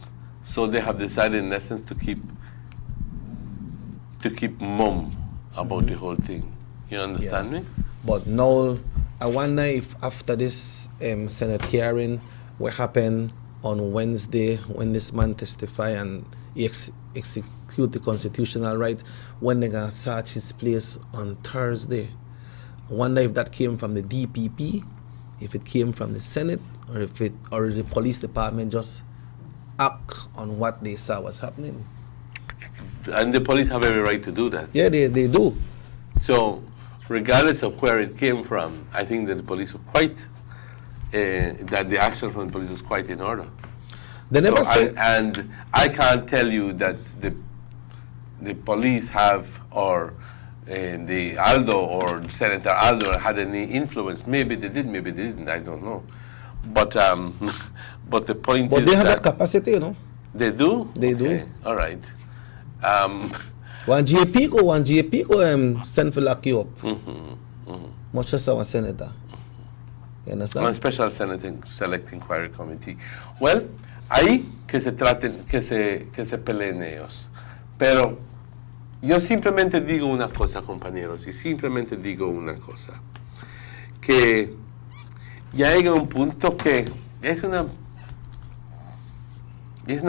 So they have decided in essence to keep mum about the whole thing. You understand me? But now I wonder if after this Senate hearing, what happened on Wednesday when this man testify and he execute the constitutional right, when they gonna search his place on Thursday. I wonder if that came from the DPP, if it came from the Senate, or if the police department just act on what they saw was happening. And the police have every right to do that. Yeah, they do. So regardless of where it came from, I think that the police were quite, that the action from the police was quite in order. They never said. And I can't tell you that the police have, or the Aldo or Senator Aldo had any influence. Maybe they did, maybe they didn't, I don't know. But the point is they have that capacity, you know. They do? They do. All right. One GAP go send for lock you up. Much as our senator. You understand? One special select inquiry committee. Well, ahí que se traten, que se peleen ellos. Pero yo simplemente digo una cosa, compañeros, y simplemente digo una cosa. Que ya llega un punto que es una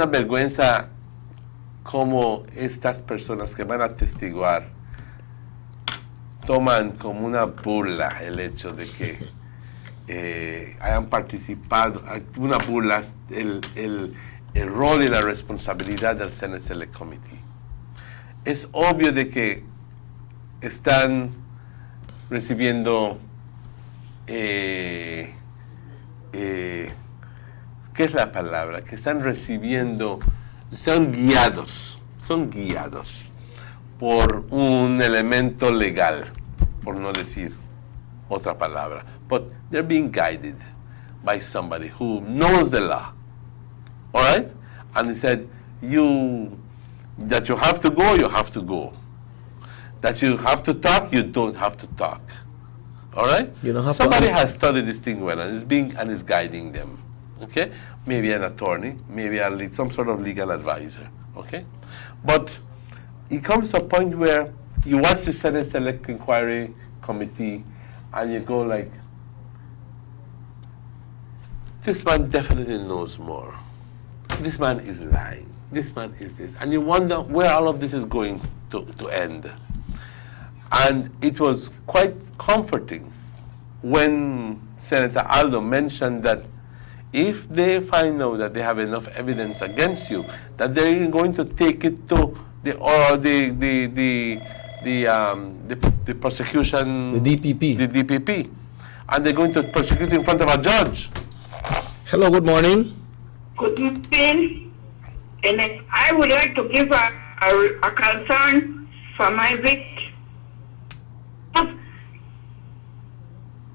vergüenza cómo estas personas que van a testiguar toman como una burla el hecho de que hayan participado, una burla el rol y la responsabilidad del Senate Select Committee. Es obvio de que están recibiendo ¿qué es la palabra? Que están recibiendo, son guiados por un elemento legal, por no decir otra palabra. But they're being guided by somebody who knows the law. All right? And he said, that you have to go, you have to go. That you have to talk, you don't have to talk. All right? You don't have Somebody to has studied this thing well and is guiding them. Okay? Maybe an attorney, maybe some sort of legal advisor. Okay? But it comes to a point where you watch the Senate Select Inquiry Committee, and you go like, this man definitely knows more. This man is lying. This man is this. And you wonder where all of this is going to end. And it was quite comforting when Senator Aldo mentioned that if they find out that they have enough evidence against you, that they're going to take it to the prosecution, the DPP, and they're going to prosecute in front of a judge. Hello, good morning. Good morning. And I would like to give a concern for my victim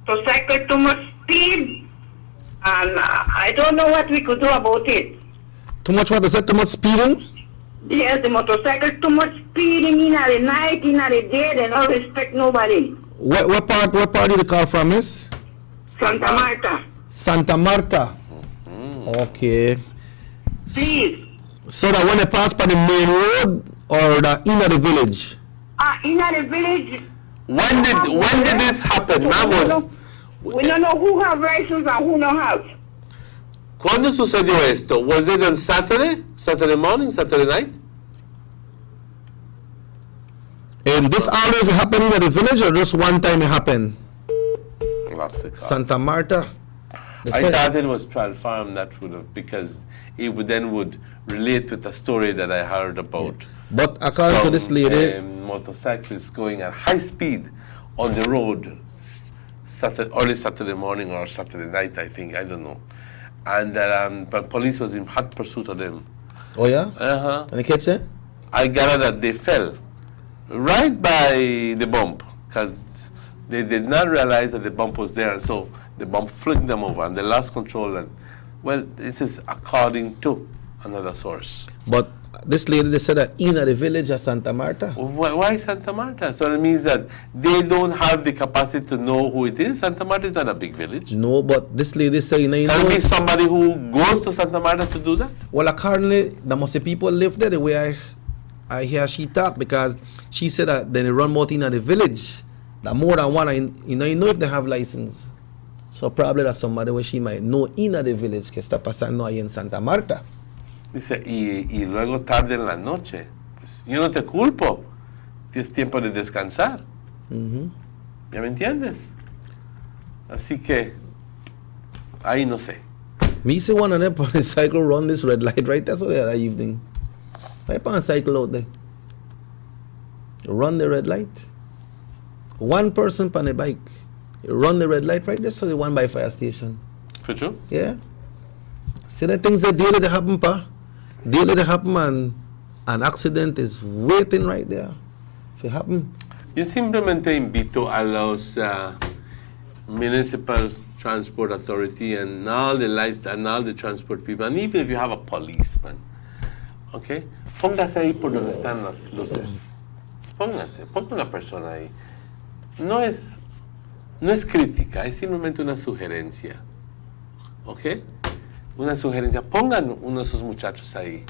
to cycle too much speed, and I don't know what we could do about it. Too much what? Is that too much speeding? Yes, the motorcycle too much speeding in the night, in the day, they don't respect nobody. What part did you call from, miss? Santa Marta. Santa Marta. Okay. Please. So that when they pass by the main road or the inner the village? In the village. When did this happen? We don't know who have license and who don't have. ¿Cuándo sucedió esto? Was it on Saturday? Saturday morning? Saturday night? And this always happened in the village or just one time it happened? Santa Marta? I thought it was Trial Farm that would have, because it would relate with a story that I heard about. Yeah. But according to this lady, motorcyclists going at high speed on the road, early Saturday morning or Saturday night, I think, I don't know. And but police was in hot pursuit of them. Oh yeah? Uh-huh. And they catch them? I gathered that they fell right by the bump, because they did not realize that the bump was there, and so the bump flicked them over and they lost control. And well, this is according to another source. But this lady, they said that in the village of Santa Marta. Why Santa Marta? So it means that they don't have the capacity to know who it is. Santa Marta is not a big village. No, but this lady said, Can it be somebody who goes to Santa Marta to do that? Well, accordingly, there must be people live there the way I hear she talk, because she said that they run more in the village. That more than one, you know if they have license. So probably that's somebody where she might know in the village que está pasando ahí en Santa Marta. Dice, y luego tarde en la noche. Pues yo no te culpo. Tienes tiempo de descansar. ¿Ya me entiendes? Así que, ahí no sé. Me see one of them on a cycle run this red light right there, so that evening. Right on cycle out there. Run the red light. One person on a bike. Run the red light right there, so the one by fire station. For true? Yeah. See the things that daily they happen, pa? Daily they happen, and an accident is waiting right there. If it happen. Yo simplemente invito a los municipal transport authority and all the transport people, and even if you have a policeman, okay, póngase ahí por donde están las luces. Ponga una persona ahí. No es crítica, es simplemente una sugerencia. ¿Ok? Una sugerencia. Pongan uno de esos muchachos ahí.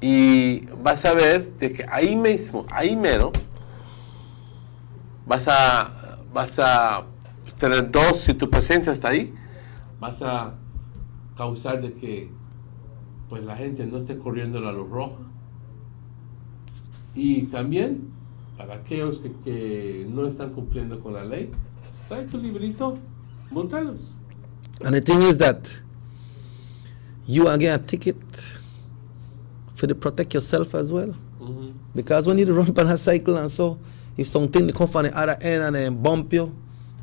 Y vas a ver de que ahí mismo, ahí mero, vas a tener dos, si tu presencia está ahí, vas a causar de que pues la gente no esté corriendo la luz roja. Y también, para aquellos que no están cumpliendo con la ley, trae tu librito, montalos. And the thing is that you are getting a ticket for to protect yourself as well. Because when you run on a cycle and so, if something come from the other end and then bump you,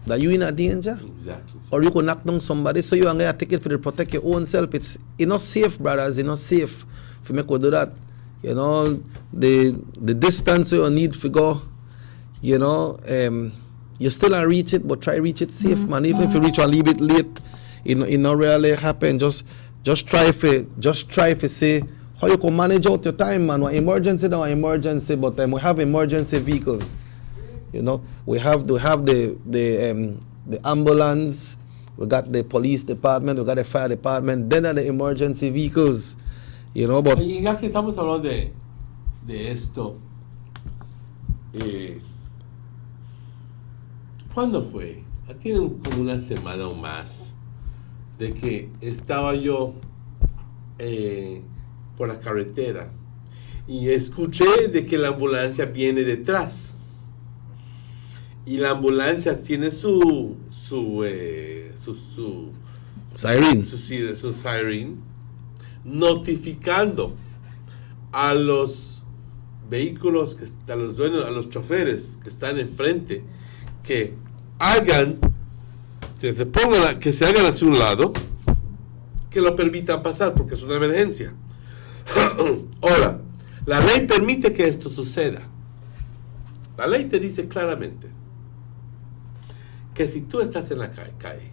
that you in a danger. Exactly. Or you could knock down somebody, so you are getting a ticket for to protect your own self. It's not safe, brothers. It's not safe if you make do that. You know, the distance you need to go, you know, you still can reach it, but try reach it safe, man. Even if you reach a little bit late, it not really happen. Just try to say how you can manage out your time, man. What emergency now, emergency, but we have emergency vehicles. You know, we have the ambulance, we got the police department, we got the fire department, then are the emergency vehicles. You know, but Y ya que estamos hablando de esto, ¿Cuándo fue? Tiene como una semana o más de que estaba yo por la carretera y escuché de que la ambulancia viene detrás. Y la ambulancia tiene su siren. Su siren, notificando a los vehículos, a los dueños, a los choferes que están enfrente, que hagan, que se hagan hacia un lado, que lo permitan pasar, porque es una emergencia. Ahora, la ley permite que esto suceda. La ley te dice claramente que si tú estás en la calle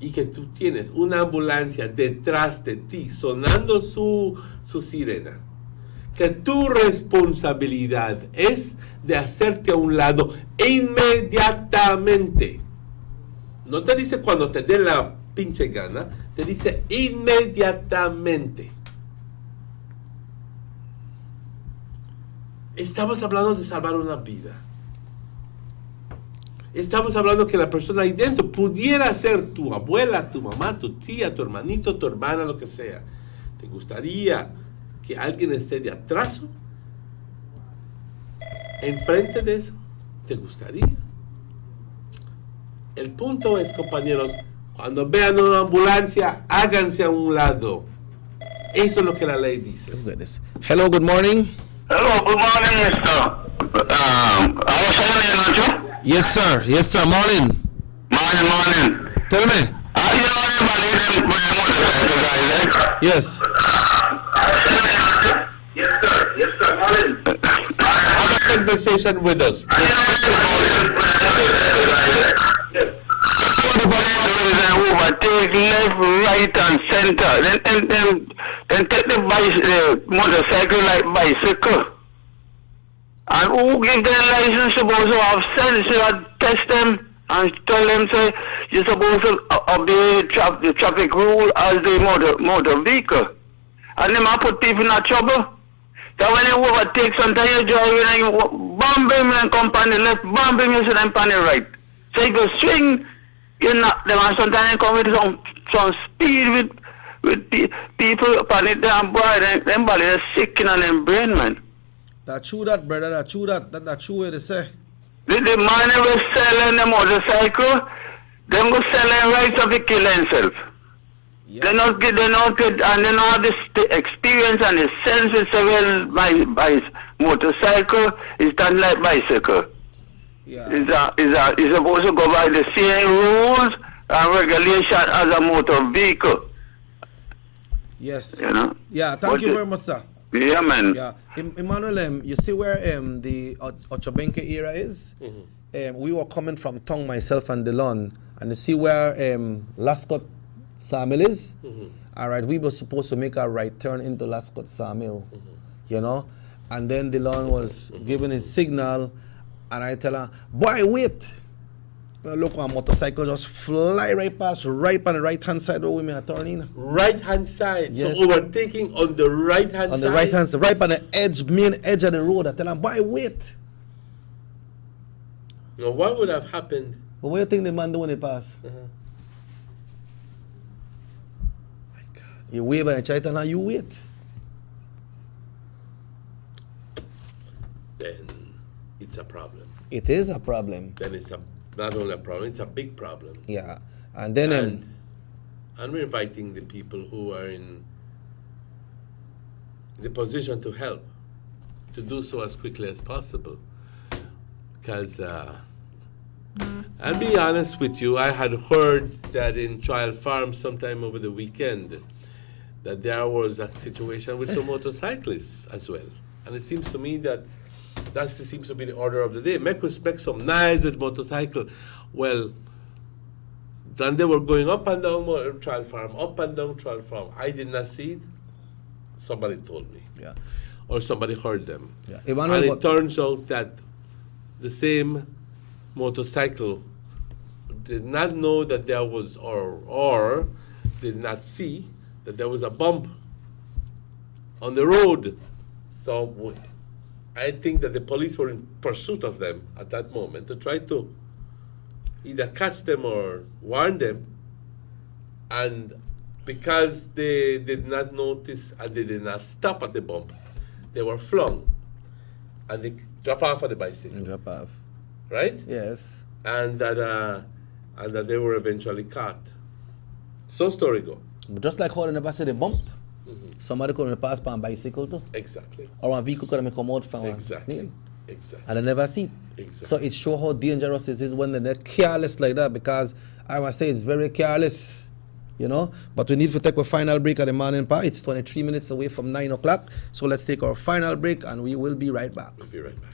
y que tú tienes una ambulancia detrás de ti sonando su sirena, que tu responsabilidad es de hacerte a un lado inmediatamente. No te dice cuando te dé la pinche gana, te dice inmediatamente. Estamos hablando de salvar una vida. Estamos hablando que la persona ahí dentro pudiera ser tu abuela, tu mamá, tu tía, tu hermanito, tu hermana, lo que sea. ¿Te gustaría que alguien esté de atraso? ¿Enfrente de eso? ¿Te gustaría? El punto es, compañeros, cuando vean una ambulancia, háganse a un lado. Eso es lo que la ley dice. Hello, good morning. Hello, good morning, Mr. Yes, sir. Yes, sir. Morning. Morning. Tell me. Yes. Yes, sir. Morning. Have a conversation with us. Overtake left, right, and center. Then take the motorcycle like bicycle. And who give them license supposed to have sense? You test them and tell them, say, you're supposed to obey the traffic rule as the motor vehicle. And them put people in trouble. That when you overtake, sometimes you're driving and you bump him and come on the left, bump him, you see them on the right. So if you swing, you knock them, and sometimes you come with some speed with people upon it, damn boy, them body is sick in them brain, man. That's true that, brother. That's true that. That's true way to say. The man who was selling the motorcycle, them go selling right to kill themselves. Yeah. They not get, and they not have the experience and the sense to say, well, my motorcycle is done like bicycle. Yeah. It's supposed to go by the same rules and regulation as a motor vehicle. Yes. You know? Yeah, thank you very much, sir. Yeah, man. Yeah. Emmanuel, you see where the Ochobenke era is? Mm-hmm. We were coming from Tong, myself and Delon, and you see where Lascott Sawmill is? Mm-hmm. All right, we were supposed to make a right turn into Lascott Sawmill, you know? And then Delon was giving his signal, and I tell her, boy, wait. Look, my motorcycle just fly right past, right on the right-hand side where we are turning. Right-hand side? Yes. So overtaking on the right-hand side? On the right-hand side, right on the main edge of the road. I tell them, boy, wait. Now, what would have happened? But what do you think the man do when he pass? My God. You wave and try to now you wait. Then it's a problem. It is a problem. Then it's not only a problem, it's a big problem. Yeah. And then and we're inviting the people who are in the position to help to do so as quickly as possible. Because I'll be honest with you, I had heard that in Trial Farm sometime over the weekend that there was a situation with some motorcyclists as well. And it seems to me that seems to be the order of the day. Make some nice with motorcycle. Well, then they were going up and down Trial Farm, up and down Trial Farm. I did not see it. Somebody told me. Yeah. Or somebody heard them. Yeah. And it turns out that the same motorcycle did not know that there was, or did not see that there was a bump on the road. So I think that the police were in pursuit of them at that moment to try to either catch them or warn them. And because they did not notice and they did not stop at the bump, they were flung and they drop off of the bicycle. Drop off. Right? Yes. And that they were eventually caught. So story go. But just like how they never see the bump, somebody could pass by a bicycle too. Exactly. Or a vehicle could come out from Exactly. and they never see it. Exactly. So it shows how dangerous it is when they're careless like that, because I must say it's very careless, you know. But we need to take a final break at the morning part. It's 23 minutes away from 9 o'clock. So let's take our final break and we will be right back. We'll be right back.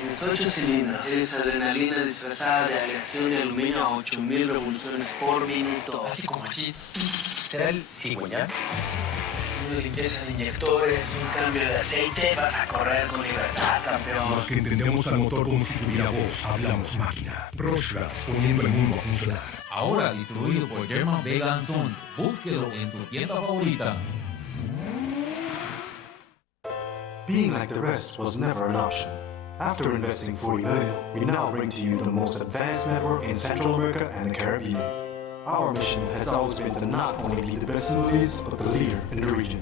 18 cilindros. Es adrenalina disfrazada de aleación de aluminio a 8000 revoluciones por minuto. Así como así. ¿Será el cigüeñal? Una limpieza de inyectores y un cambio de aceite. Vas a correr con libertad, campeón. Los que entendemos al motor como si tuviera voz, hablamos máquina. Rorschach, poniendo el mundo a funcionar. Ahora distribuido por German Vega & Sons. Búsquelo en tu tienda favorita. Being like the rest was never an option. After investing $40 million, we now bring to you the most advanced network in Central America and the Caribbean. Our mission has always been to not only be the best in the Middle East, but the leader in the region.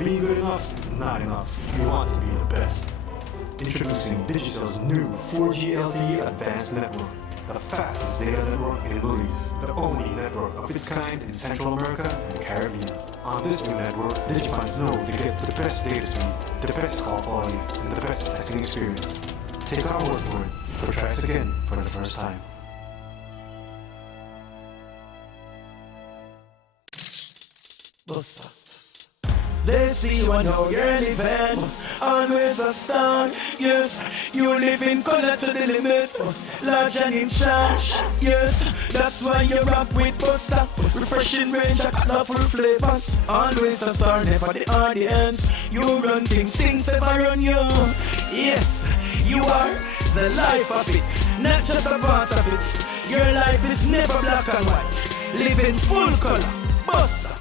Being good enough is not enough. We want to be the best. Introducing Digicel's new 4G LTE Advanced Network, the fastest data network in the Middle East, the only network of its kind in Central America and the Caribbean. On this new network, Digifans know they get the best data speed, the best call quality, and the best texting experience. Take our word for it, but try us again for the first time. They see you and how you're living. Always a star, yes. You live in color to the limit. Large and in charge, yes. That's why you rock with Buster. Refreshing range of colorful flavors. Always a star, never the audience. You run things ever run yours. Yes, you are the life of it, not just a part of it. Your life is never black and white. Live in full color. Buster.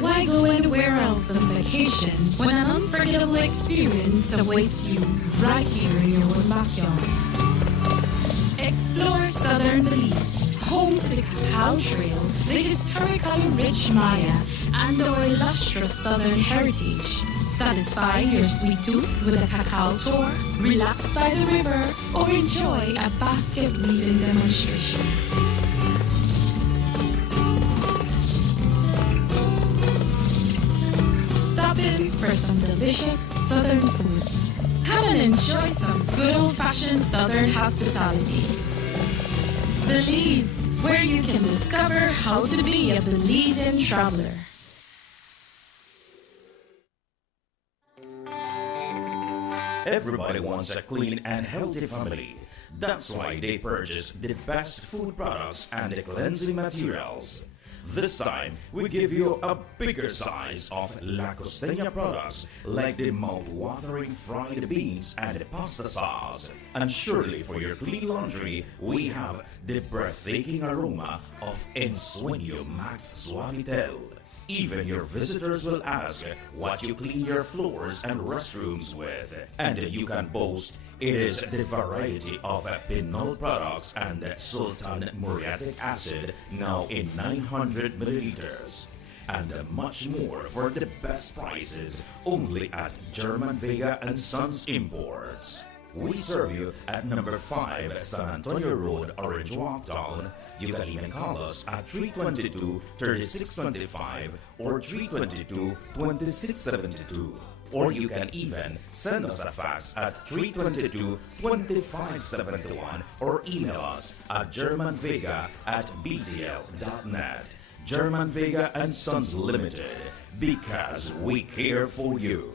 Why go anywhere else on vacation when an unforgettable experience awaits you right here in your own backyard? Explore southern Belize, home to the Cacao Trail, the historically rich Maya, and our illustrious southern heritage. Satisfy your sweet tooth with a cacao tour, relax by the river, or enjoy a basket weaving demonstration. Stop in for some delicious southern food. Come and enjoy some good old-fashioned southern hospitality. Belize, where you can discover how to be a Belizean traveler. Everybody wants a clean and healthy family. That's why they purchase the best food products and the cleansing materials. This time, we give you a bigger size of La Costeña products like the mouth-watering fried beans and the pasta sauce. And surely for your clean laundry, we have the breathtaking aroma of Ensueño Max Suavitel. Even your visitors will ask what you clean your floors and restrooms with. And you can boast it is the variety of Pinol products and Sultan Muriatic acid now in 900 milliliters. And much more for the best prices only at German Vega & Sons Imports. We serve you at number 5 San Antonio Road, Orange Walktown. You can even call us at 322-3625 or 322-2672. Or you can even send us a fax at 322-2571 or email us at germanvega@btl.net. German Vega & Sons Limited, because we care for you.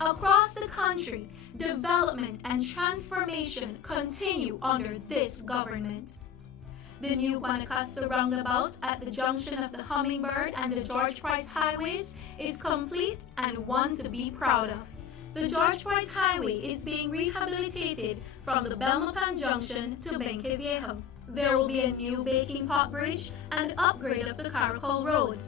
Across the country, development and transformation continue under this government. The new Guanacaste roundabout at the junction of the Hummingbird and the George Price highways is complete and one to be proud of. The George Price Highway is being rehabilitated from the Belmopan Junction to Benque Viejo. There will be a new Baking Pot Bridge and upgrade of the Caracol Road.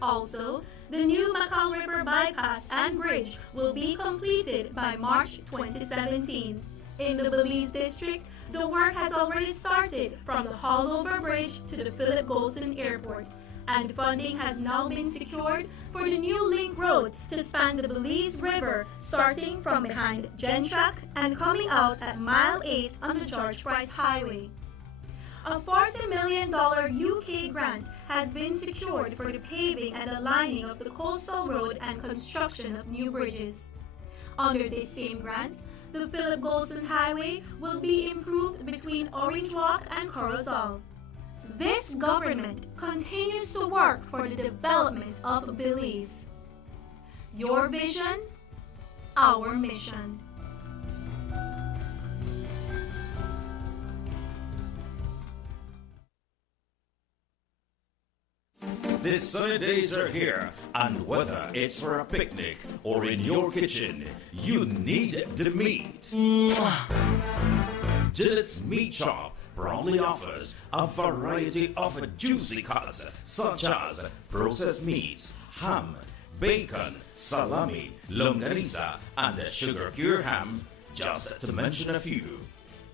Also, the new Macau River Bypass and Bridge will be completed by March 2017. In the Belize District, the work has already started from the Hallover Bridge to the Philip Golson Airport, and funding has now been secured for the new link road to span the Belize River, starting from behind Gentrack and coming out at Mile 8 on the George Price Highway. A $40 million UK grant has been secured for the paving and aligning of the coastal road and construction of new bridges. Under this same grant, the Philip Golson Highway will be improved between Orange Walk and Corozal. This government continues to work for the development of Belize. Your vision, our mission. The sunny days are here, and whether it's for a picnic or in your kitchen, you need the meat. Gillette's Meat Shop proudly offers a variety of juicy cuts such as processed meats, ham, bacon, salami, longaniza, and sugar-cured ham, just to mention a few.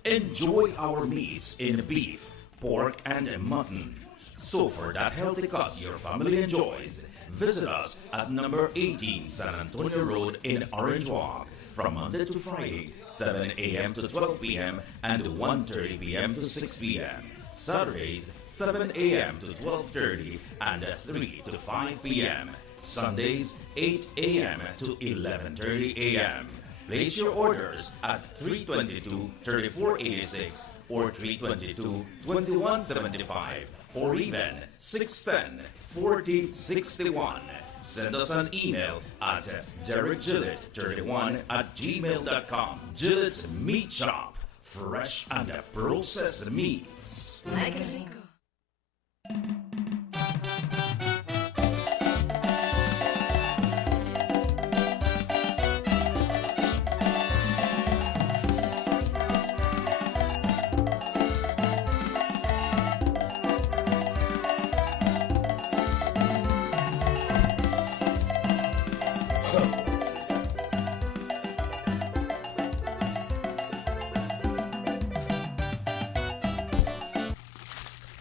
Enjoy our meats in beef, pork, and mutton. So for that healthy cut your family enjoys, visit us at number 18 San Antonio Road in Orange Walk from Monday to Friday, 7 a.m. to 12 p.m. and 1:30 p.m. to 6 p.m. Saturdays, 7 a.m. to 12:30 and 3 to 5 p.m. Sundays, 8 a.m. to 11:30 a.m. Place your orders at 322-3486 or 322-2175. Or even 610-4061. Send us an email at DerekGillett31@gmail.com. Gillette's Meat Shop, fresh and processed meats. Ay, qué rico.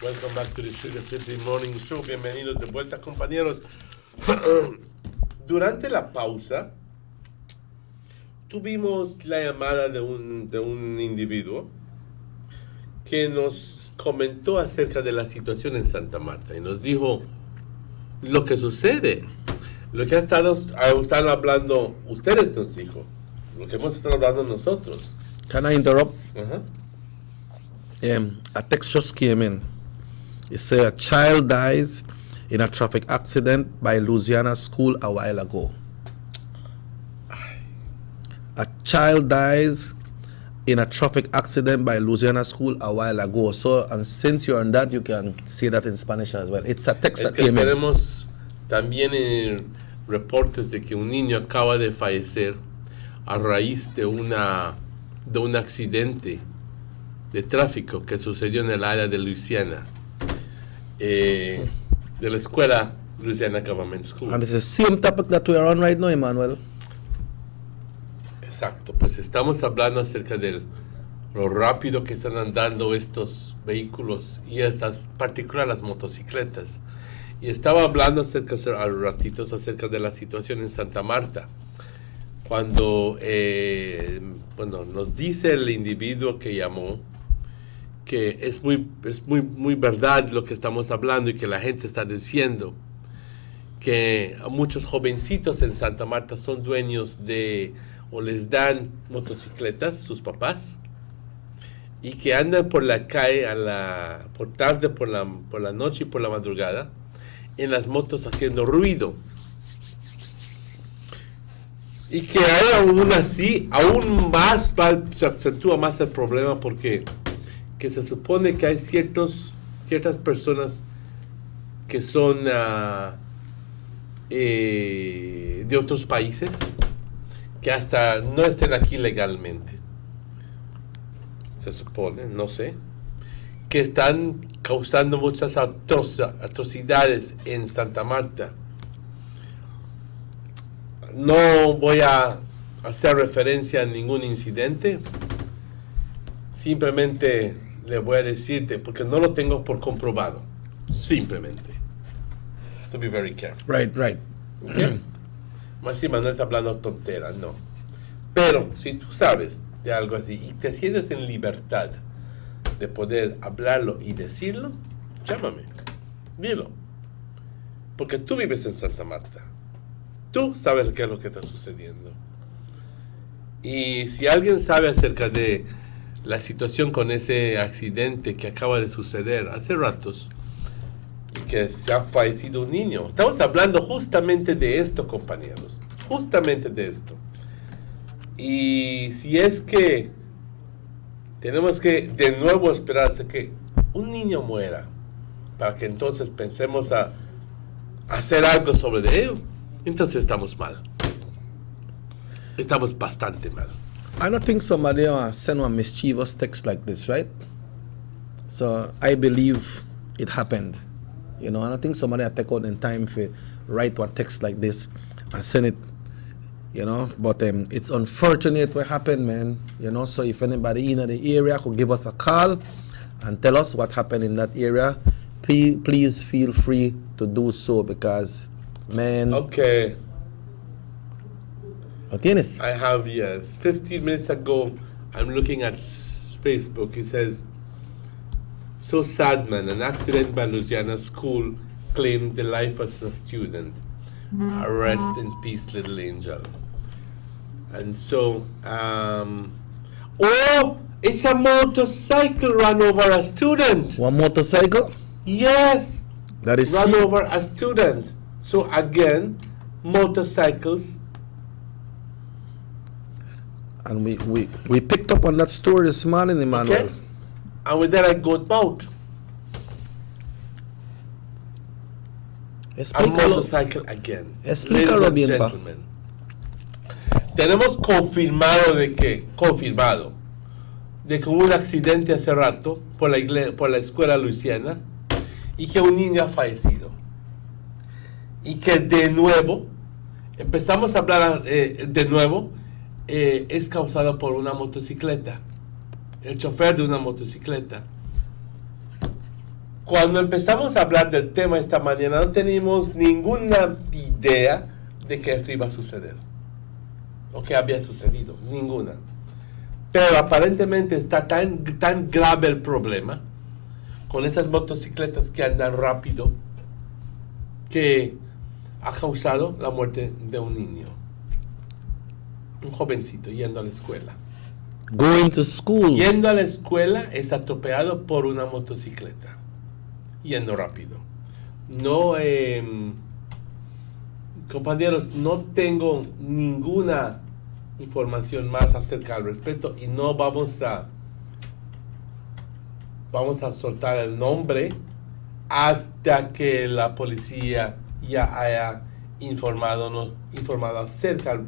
Welcome back to the Sugar City Morning Show. Bienvenidos de vuelta, compañeros. Durante la pausa, tuvimos la llamada de un individuo que nos comentó acerca de la situación en Santa Marta y nos dijo lo que sucede, lo que han estado hablando ustedes, nos dijo, lo que hemos estado hablando nosotros. Can I interrupt? Uh-huh. A text just came in. It said a child dies in a traffic accident by Louisiana school a while ago. A child dies in a traffic accident by Louisiana school a while ago. So, and since you're on that, you can say that in Spanish as well. It's a text that came in. Tenemos también reportes de que un niño acaba de fallecer a raíz de un accidente de tráfico que sucedió en el área de Louisiana, de la escuela Louisiana Government School. And it's the same topic that we are on right now, Emmanuel. Exacto, pues estamos hablando acerca de lo rápido que están andando estos vehículos y estas, particular las motocicletas. Y estaba hablando acerca de la situación en Santa Marta, cuando nos dice el individuo que llamó que es muy verdad lo que estamos hablando y que la gente está diciendo que muchos jovencitos en Santa Marta son dueños de o les dan motocicletas sus papás y que andan por la calle por tarde, por la noche y por la madrugada en las motos haciendo ruido. Y que aún así, aún más se acentúa más el problema porque que se supone que hay ciertas personas que son de otros países que hasta no estén aquí legalmente. Se supone, no sé, que están causando muchas atrocidades en Santa Marta. No voy a hacer referencia a ningún incidente, simplemente le voy a decirte, porque no lo tengo por comprobado, simplemente. To be very careful. Right. Okay? Maxi Manuel está hablando tontera, no. Pero si tú sabes de algo así y te sientes en libertad de poder hablarlo y decirlo, llámame, dilo. Porque tú vives en Santa Marta. Tú sabes qué es lo que está sucediendo. Y si alguien sabe acerca de la situación con ese accidente que acaba de suceder hace ratos, y que se ha fallecido un niño. Estamos hablando justamente de esto, compañeros. Justamente de esto. Y si es que tenemos que de nuevo esperar hasta que un niño muera, para que entonces pensemos a hacer algo sobre ello, entonces estamos mal. Estamos bastante mal. I don't think somebody send a mischievous text like this, right? So I believe it happened. You know, I don't think somebody take out the time to write one text like this and send it, you know. But it's unfortunate what happened, man. You know, so if anybody in the area could give us a call and tell us what happened in that area, please feel free to do so because, man. Okay. ¿Lo tienes? I have, yes. 15 minutes ago, I'm looking at Facebook. It says, so sad, man. An accident by Louisiana school claimed the life of a student. Rest in peace, little angel. And so, oh, it's a motorcycle run over a student. One motorcycle? Yes. That is run over a student. So again, motorcycles. And we picked up on that story this morning, Emmanuel. Okay. And with that, I go out. A motorcycle again. Explícalo bien, pa. Tenemos confirmado de que hubo un accidente hace rato por la escuela Luisiana y que un niño ha fallecido. Y que de nuevo, empezamos a hablar de nuevo, es causado por una motocicleta. El chofer de una motocicleta. Cuando empezamos a hablar del tema esta mañana, no teníamos ninguna idea de que esto iba a suceder. O que había sucedido. Ninguna. Pero aparentemente está tan grave el problema con estas motocicletas que andan rápido que ha causado la muerte de un niño. Un jovencito yendo a la escuela. Going to school. Yendo a la escuela es atropellado por una motocicleta. Yendo rápido. No, compañeros, no tengo ninguna información más acerca al respecto y no vamos a soltar el nombre hasta que la policía ya haya informado acerca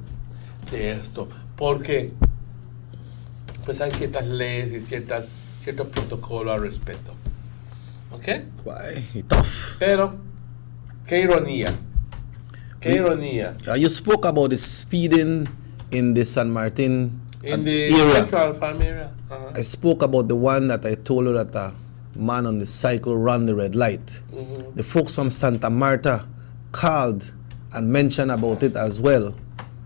de esto, porque pues hay ciertas leyes y ciertos protocolos al respecto. ¿Ok? Tough. Pero, qué ironía. Qué ironía. You spoke about the speeding in the San Martin in the area. Central Farm area. I spoke about the one that I told you that a man on the cycle ran the red light. The folks from Santa Marta called and mentioned about it as well.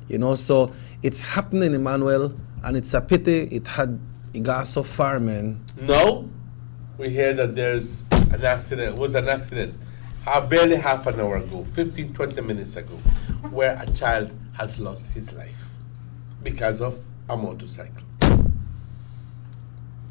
You know, so it's happening, Emmanuel, and it's a pity it got so far, man. No, we hear that there's an accident. It was an accident barely half an hour ago, 15-20 minutes ago, where a child has lost his life because of a motorcycle.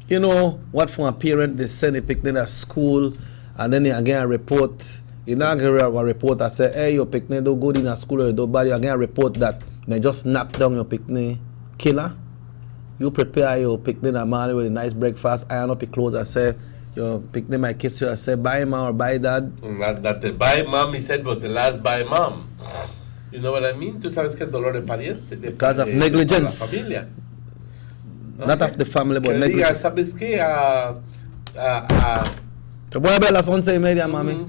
You know, what from a parent, they send a picnic at school, and then they again a report. You know, get a report that say, hey, your picnic don't good in a school or don't bad. You again a report that they just knock down your picnic killer. You prepare your picnic in the morning with a nice breakfast, iron up your clothes and say, your picnic might kiss you and say, bye mom or bye dad. That the bye mom he said was the last bye mom. You know what I mean? Tú sabes que el dolor es pariente. Because of negligence. La familia. Not of the family, but Que diga, negligence. ¿sabes qué? Te voy a ver a las 11:30, mami.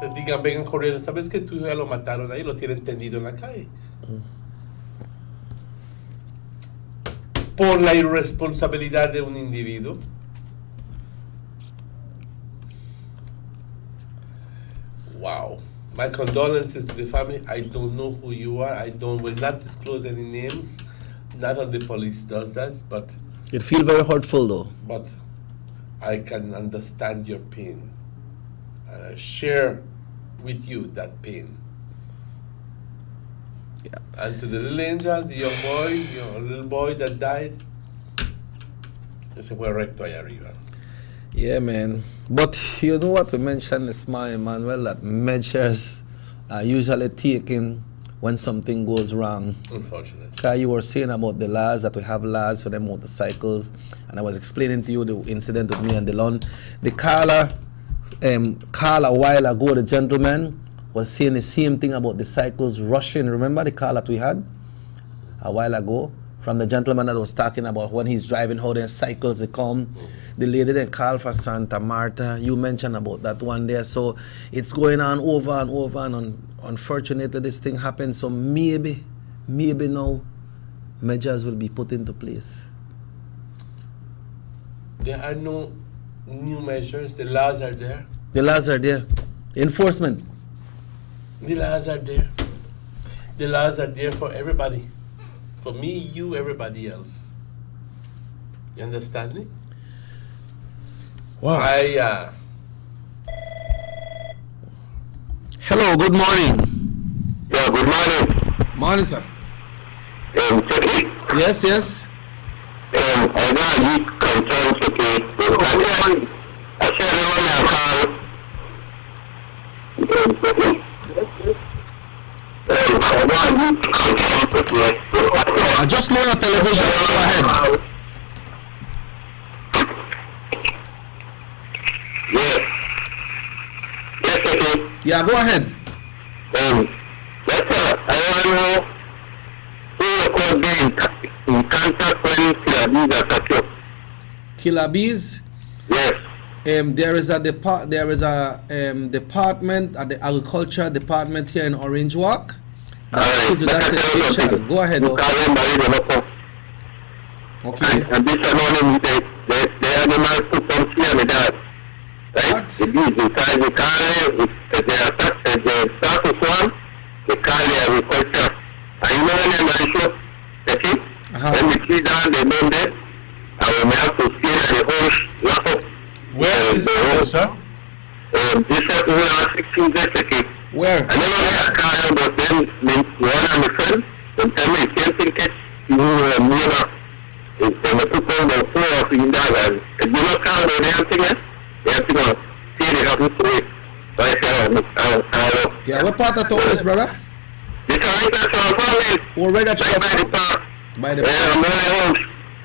Que digan, vengan corriendo. ¿Sabes que tu hijo ya lo mataron ahí? Lo tienen tendido en la calle. Por la irresponsabilidad de un individuo. Wow. My condolences to the family. I don't know who you are. Will not disclose any names. Not that the police does that, but It feels very hurtful though. but I can understand your pain. And I share with you that pain. Yeah. And to the little angel, the young boy, your little boy that died, ese fue recto allá arriba. Yeah, man. But you know what we mentioned this morning, Manuel, that measures are usually taken when something goes wrong. Unfortunately. Because you were saying about the laws, that we have laws for the motorcycles, and I was explaining to you the incident with me and Delon. The caller a while ago, the gentleman was saying the same thing about the cycles rushing. Remember the call that we had a while ago from the gentleman that was talking about when he's driving, how the cycles they come. The lady that called for Santa Marta, you mentioned about that one there. So it's going on over and over, and unfortunately this thing happened. So maybe now measures will be put into place. There are no new measures. The laws are there. The laws are there. Enforcement. The laws are there. The laws are there for everybody. For me, you, everybody else. You understand me? Wow. Hello, good morning. Yeah, good morning. Morning, sir. Chucky? Yes. I got these concerns, okay? I said I I just lower the television. Go ahead. Yes, okay. Yeah, go ahead. I want to know who will be in contact when Kilabees attack you. Kilabees? Yes. There is a department at the agriculture department here in Orange Walk. That is that situation. Go ahead. Okay. And this morning the animals put some fear in that. Right? The bees inside the car, they attack the status one, the car agriculture. And you know when they're not okay? When the tree down, they don't dead. And we have to steer the hose, lock up. Where is it, sir? This is where 16 days, okay? Where? I never had a car, but then one of my friends, and tell me, can't think it, you know, and the people on the floor in that, and you know, kind of the thing, they have to go, see the happen to it. Yeah, what part of town is, brother? It's right that's our family. Oh, right at your by the park. By the park. Yeah, my house.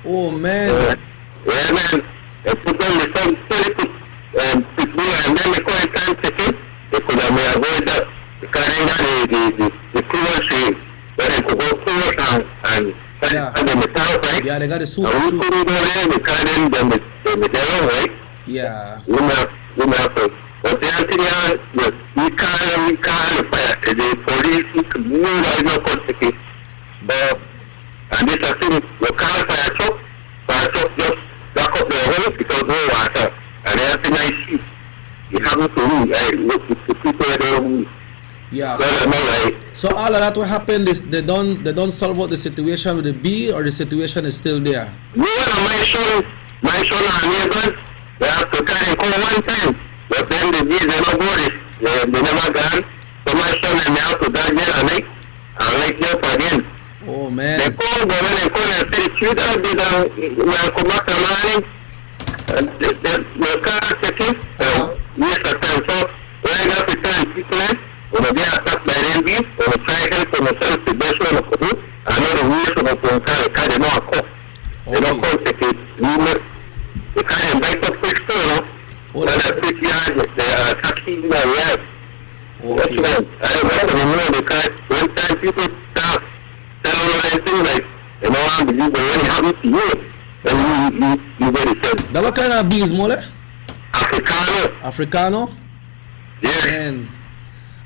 Oh, man. Yeah, man. They put on the sun, people, and then they call it time checking. They could have avoided that. Because the coolers, where they could go coolers and the south, right? Yeah, they got the super. And we couldn't go there because then the devil, right? Yeah. We have to. But the other thing is, we can't the police move like no consequence. But, and this I think, you can't fire truck just back up the hole because no water. And the other thing I see, you have to look to people that don't. Yeah. So all of that what happened is they don't solve out the situation with the bee, or the situation is still there. No, my son and neighbors, they have to carry call one time. But then the bees, they don't go this. They never gone. So my son and me have to dodge it and like up again. Oh man. They call, but when they call and say, shoot out, they come back the morning. The car checking. Yes, I tell so. When I got to tell people, when they are attacked by the bees, when they try help for themselves, the best one of them, I know the rules of the car, they don't call. They don't call it. They can't bite up quick too, no? When I put yards, they are attacking the yard. Okay. I remember the car, when sometimes people start telling all that things like, you know, I'm the people already happen to you. And you get it said. That what kind of bees, Mole? Africano. Africano? Yeah. Man.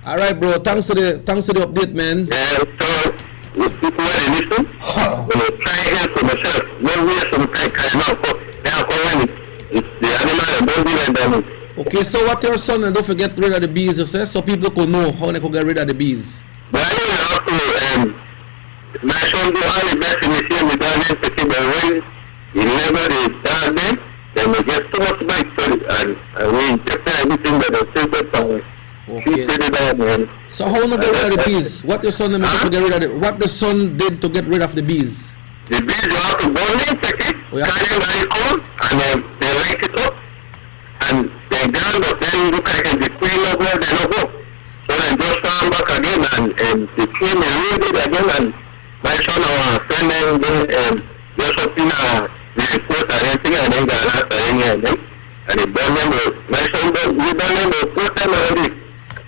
All right, bro. Thanks for the update, man. Yeah, so with people where they listen, when I try here for myself, no way some kind of it's the animal and don't do that. Okay, so what your son, and don't forget rid of the bees, you say, so people could know how they could get rid of the bees. But I know also, my son do all the best in the same with all them to keep away. Whenever they start them, then they get so much back to it, and we inject everything that they say that. Okay. So how no get rid of the bees? What your son did to get rid of the? What the son did to get rid of the bees? The bees you have to burn them, take it, carry them very cold, and then they light it up, and they down, but then look like the queen of blood, they don't go. So then just come back again, and the queen is loaded again, and my son, our friend, then just up in a report and everything, and then got out and then, and they burn them, my son, we burn them, we put them already.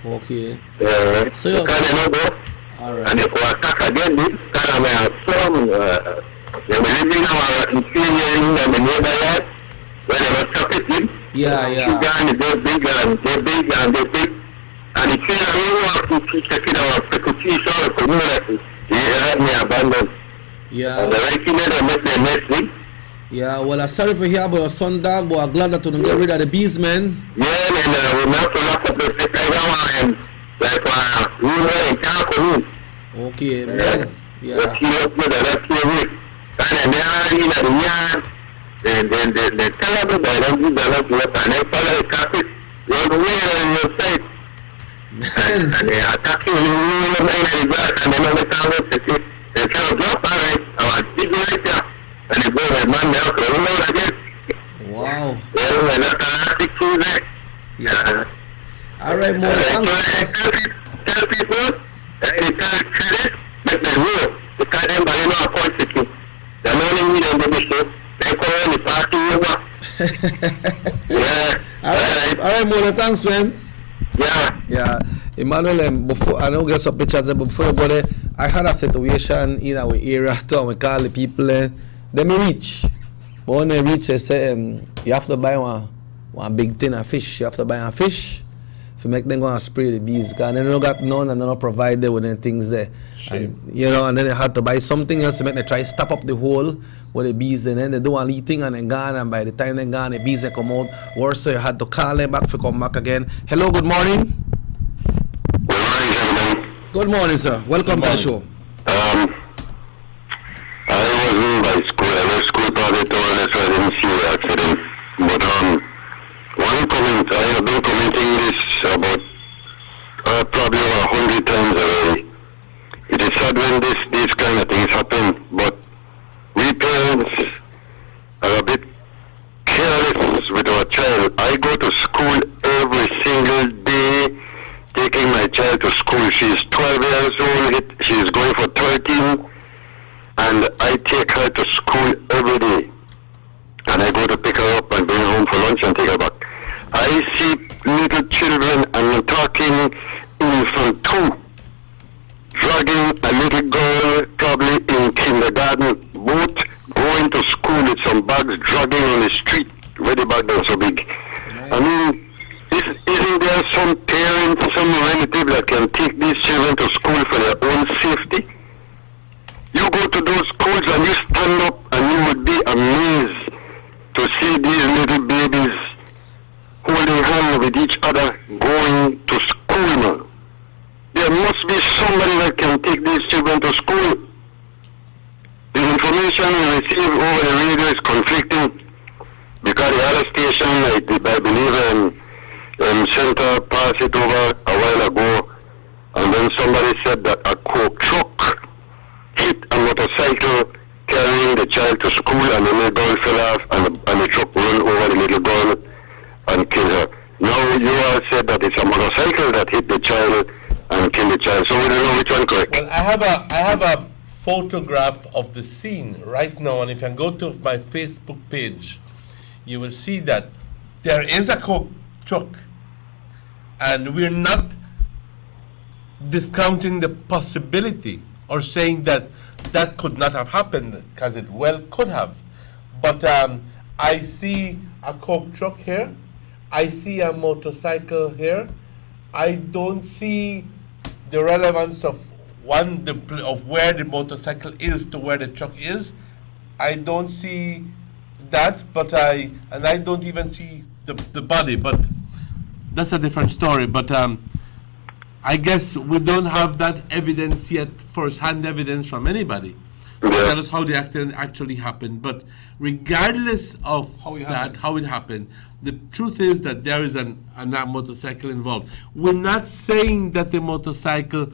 Okay. So you can go. Alright. And if we attack again, this kind of some, they were living our interior in the neighborhood, where they were chopping. Yeah. And they're big and they're big and they're big. And it's saying, I don't want to check it out, because it's all the community. They had me abandoned. Yeah. And the right thing they make their next week. Yeah, well, I'm sorry for hear about your son, dog, but I'm glad that you don't get rid of the bees, man. Yeah, and we have to lock up the place and like we were in Cancun. Okay, man. Yeah. And they are in the yard, and they tell everybody don't give the love water, and they follow the carpet, you're the way on your side. And they attack you, in the grass, and they know the time to say, they tell us, all right, our big right there. And they go with man now, so we know that. Wow. Yeah, and that's an attitude there. Yeah. All right, more thanks. Tell people, they tell credit, make them know. Because them by no appointed you. They're not only in the mission, they call on the party over. Yeah. All right, more thanks, man. Yeah. Emmanuel, before I know get some pictures, before I go there, I had a situation in our area too, and we call the people, they may reach. But when they reach, they say, you have to buy one big tin of fish. You have to buy a fish to make them go and spray the bees. Because they don't got none and they don't provide them with any things there. And, you know, and then they had to buy something else to make them try to stop up the hole with the bees. And then they do a little thing and then gone. And by the time they gone, the bees they come out. Worse, so you had to call them back to come back again. Hello, good morning. Good morning, gentlemen. Good morning, sir. Welcome to the show. I was in by school. I left school probably told so I didn't see the accident. But one comment, I have been commenting this about probably over 100 times already. It is sad when these kind of things happen, but we parents are a bit careless with our child. I go to school every single day, taking my child to school. She is 12 years old. She is going for 13. And I take her to school every day. And I go to pick her up and bring her home for lunch and take her back. I see little children, and I'm talking infant 2, dragging a little girl probably in kindergarten, both going to school with some bags, dragging on the street where the bag was so big. I mean, isn't there some parents, some relative that can take these children to school for their own safety? You go to those schools and you stand up and you would be amazed to see these little babies holding hands with each other going to school now. There must be somebody that can take these children to school. The information we receive over the radio is conflicting because the other station, I believe, Center passed it over a while ago, and then somebody said that a Coke truck hit a motorcycle carrying the child to school, and the little girl fell off, and the truck ran over the little girl and killed her. Now you all said that it's a motorcycle that hit the child and killed the child, so we don't know which one correct. Well, I have a photograph of the scene right now, and if you go to my Facebook page, you will see that there is a Coke truck, and we're not discounting the possibility or saying that that could not have happened, because it well could have. But I see a Coke truck here. I see a motorcycle here. I don't see the relevance of of where the motorcycle is to where the truck is. I don't see that, and I don't even see the body, but that's a different story. But I guess we don't have that evidence yet, first-hand evidence from anybody to tell us how the accident actually happened. But regardless of how it happened, the truth is that there is a motorcycle involved. We're not saying that the motorcycle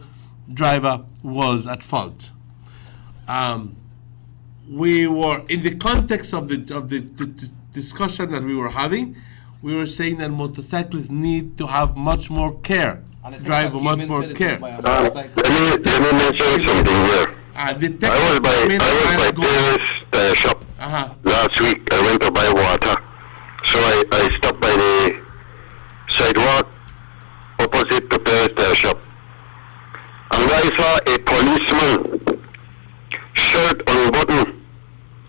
driver was at fault. We were, in the context of the discussion that we were having, we were saying that motorcyclists need to have much more care, drive with much more care. Let me mention something here. I was by Paris shop last week. I went to buy water. So I stopped by the sidewalk opposite the Paris shop. And I saw a policeman, shirt unbuttoned,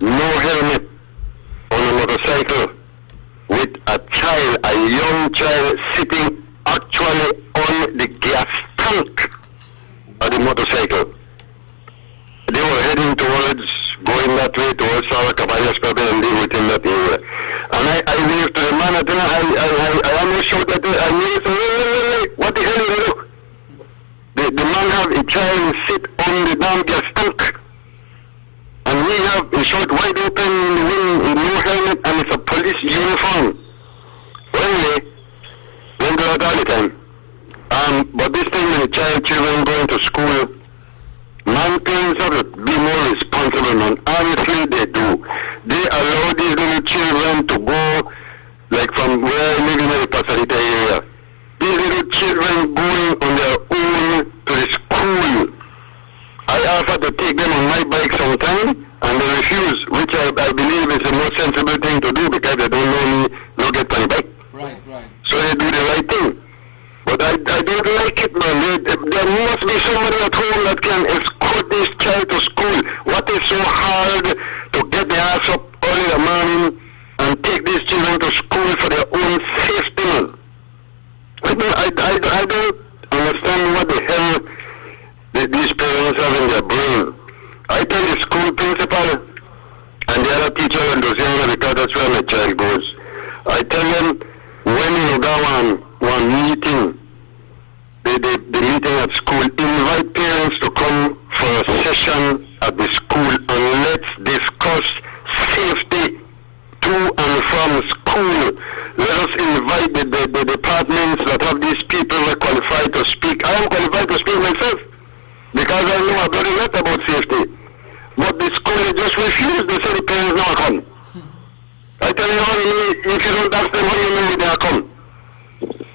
no helmet, on a motorcycle, with a child, a young child, sitting actually on the gas tank of the motorcycle. They were heading going that way towards Sarah Caballas, probably, and they within that area. And I waved to the man, I almost shouted, I waved, wait, what the hell is it? The man have a child sit on the damn gas tank. And we have a short wide open wing with no helmet, and it's a police uniform. Well, anyway, we don't do that all the time. But this time when the children going to school, man parents have to be more responsible, man. Honestly, they do. They allow these little children to go, like from where I live in the Pasadena area. These little children going on their own to the school. I offered to take them on my bike sometime, and they refuse, which I believe is the most sensible thing to do, because they don't know me, no get on the bike. Right. So they do the right thing. But I don't like it, man. There must be somebody at home that can escort this child to school. What is so hard to get the ass up early in the morning and take these children to school for their own safety, man? I don't understand what the hell these parents have in their brain. I tell the school principal and the other teacher in Louisiana, because that's where my child goes. I tell them, when you go on one meeting, the meeting at school, invite parents to come for a session at the school, and let's discuss safety to and from school. Let us invite the departments that have these people who are qualified to speak. I am qualified to speak myself, because I know a very lot about safety. But the school just refused. They say the parents don't come. I tell you, if you don't ask them, how you know they are come?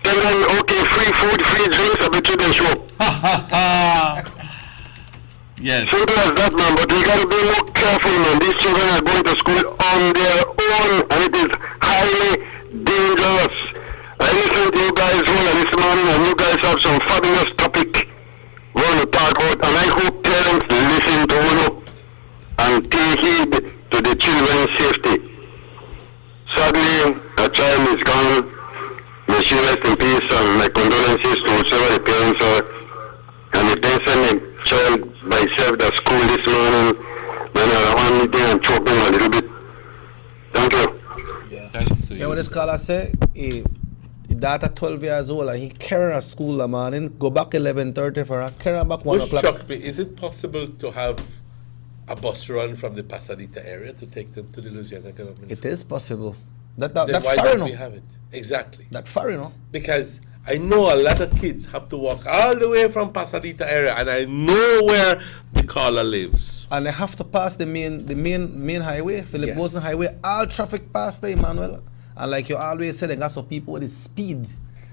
Tell them, okay, free food, free drinks, I bet you they show. Yes. Simple as that, man. But we got to be more careful, man. These children are going to school on their own, and it is highly dangerous. I listened to you guys this morning, and you guys have some fabulous topic we want to talk about, and I hope parents listen to you and take heed to the children's safety. Sadly, a child is gone. May she rest in peace, and my condolences to whoever the parents are. And if they send a child by self to school this morning, then I want meeting and choke them a little bit. Thank you. Yeah, what this caller say? The daughter 12 years old, and he carry her to school in the morning, go back 11:30 for her, carry her back 1 o'clock. Shocked me. Is it possible to have a bus run from the Pasadena area to take them to the Louisiana government? It is possible. Then That why far, don't you know. we have it? Exactly. That far, you know. Because I know a lot of kids have to walk all the way from Pasadena area, and I know where the caller lives. And they have to pass the main highway, Philip Boson Highway. All traffic pass there, Emmanuel. And like you always say, they got some people with the speed.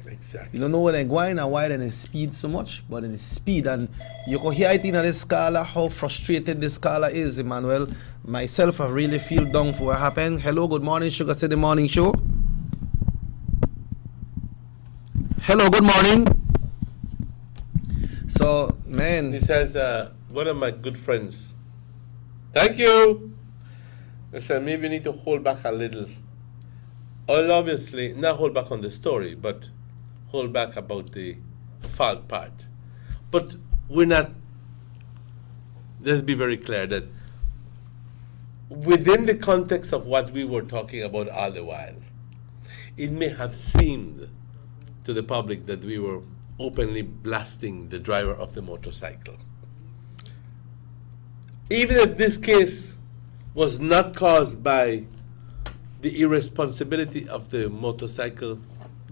Exactly. You don't know where they're going and why they speed so much, but it's speed. And you can hear it in this caller, how frustrated this caller is, Emmanuel. Myself, I really feel down for what happened. Hello, good morning, Sugar City Morning Show. Hello, good morning. So, man. He says, one of my good friends, thank you. I said, maybe we need to hold back a little. Well, obviously, not hold back on the story, but hold back about the fault part. But we're not, let's be very clear that within the context of what we were talking about all the while, it may have seemed to the public that we were openly blasting the driver of the motorcycle. Even if this case was not caused by the irresponsibility of the motorcycle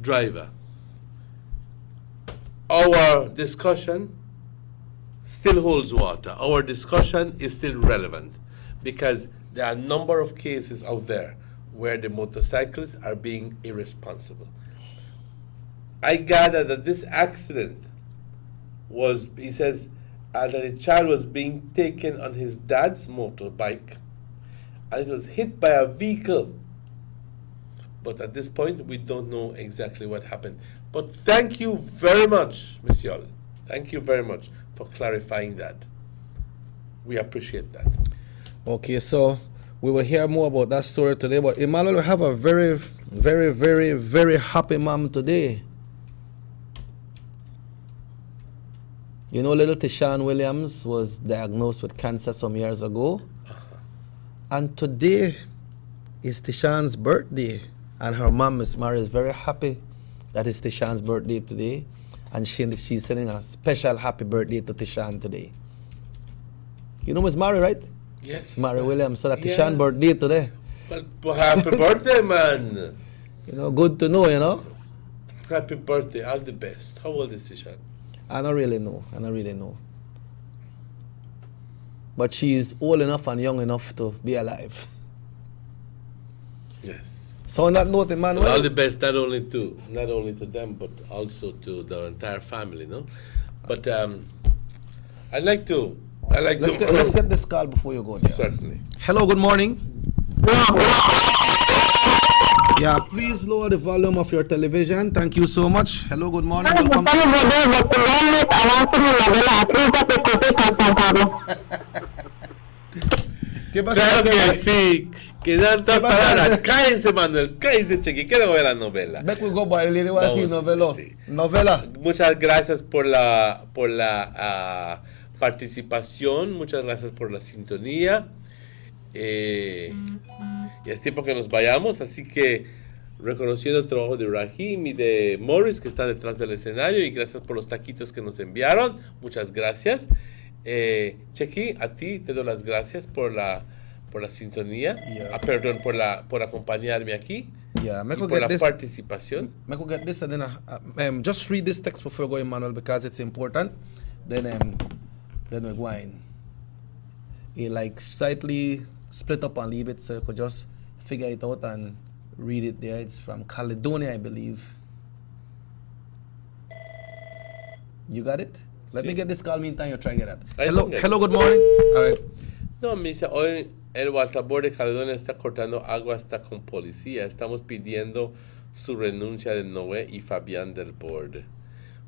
driver, our discussion still holds water. Our discussion is still relevant because there are a number of cases out there where the motorcyclists are being irresponsible. I gather that this accident was, he says, that a child was being taken on his dad's motorbike and it was hit by a vehicle. But at this point, we don't know exactly what happened. But thank you very much, Ms. Yoll. Thank you very much for clarifying that. We appreciate that. Okay, so we will hear more about that story today. But Emmanuel, we have a very, very, very, very happy mom today. You know, little Tishan Williams was diagnosed with cancer some years ago. And today is Tishan's birthday. And her mom, Miss Mary, is very happy that it's Tishan's birthday today. And she's sending a special happy birthday to Tishan today. You know Miss Mary, right? Yes. Mary Williams. So that Tishan's birthday today. Well, happy birthday, man. You know, good to know, you know. Happy birthday. All the best. How old is Tishan? I don't really know. But she's old enough and young enough to be alive. Yes. So on that note, Emmanuel. All the best, not only to them, but also to the entire family, no? But let's get this call before you go there. Certainly. Hello, good morning. Yeah, please lower the volume of your television. Thank you so much. Hello, good morning. Welcome. Claro que sí. Que tantas palabras. Cállense, Manuel. Cállense, Chequi. Quiero ver la novela. Novela. Muchas gracias por la participación. Muchas gracias por la sintonía. Y es tiempo que nos vayamos, así que reconociendo el trabajo de Rahim y de Morris que está detrás del escenario, y gracias por los taquitos que nos enviaron, muchas gracias. Chequi, a ti te doy las gracias por la sintonía, perdón, por acompañarme aquí, y por la participación. Me could get this and then just read this text before going, Manuel, because it's important. Then we're going. Like slightly split up and leave it, so you could just figure it out and read it there. It's from Caledonia, I believe. You got it? Let me get this call, meantime you try to get that. Hello, good morning. All right. No, me dice, hoy el Waterboard de Caledonia está cortando agua hasta con policía. Estamos pidiendo su renuncia de Noé y Fabián del board.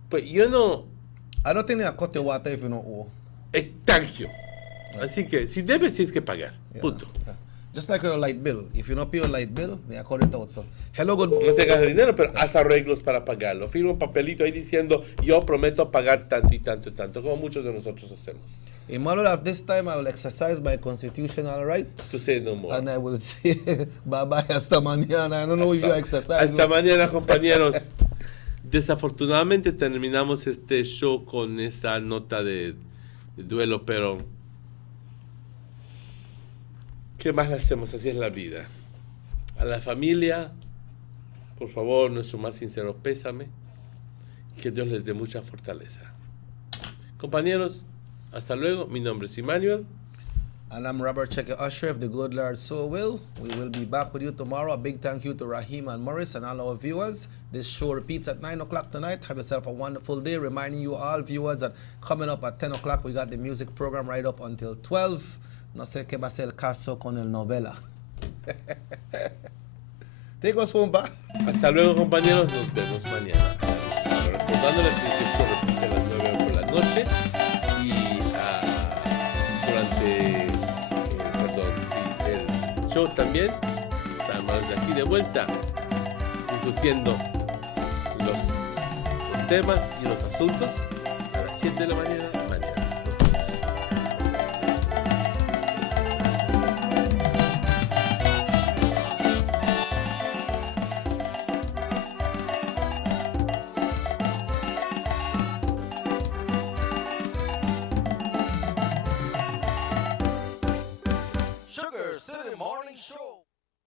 But you know, I don't think they cut your water if you don't owe. Thank you. Así que si debes, tienes que pagar. Punto. Just like your light bill. If you don't pay your light bill, they cut it out. So, hello, good morning. No tengas el dinero, pero haz arreglos para pagarlo. Firma un papelito ahí diciendo, yo prometo pagar tanto y tanto y tanto, como muchos de nosotros hacemos. Emmanuel, at this time, I will exercise my constitutional right to say no more. And I will say bye-bye hasta mañana. I don't know if you exercise. Hasta mañana, compañeros. Desafortunadamente terminamos este show con esta nota de duelo, pero ¿qué más le hacemos? Así es la vida. A la familia, por favor, nuestro más sincero pésame. Que Dios les dé mucha fortaleza. Compañeros, hasta luego. Mi nombre es Emmanuel. And I'm Robert Checker Usher, if the good Lord so will. We will be back with you tomorrow. A big thank you to Rahim and Morris and all our viewers. This show repeats at 9 o'clock tonight. Have yourself a wonderful day. Reminding you all viewers that coming up at 10 o'clock, we got the music program right up until 12. No sé qué va a ser el caso con el novela. Take us home, pa. Hasta luego, compañeros. Nos vemos mañana. Recordándoles que el show repite a las 9 por la noche y durante el show también estamos aquí de vuelta discutiendo los temas y los asuntos a las 7 de la mañana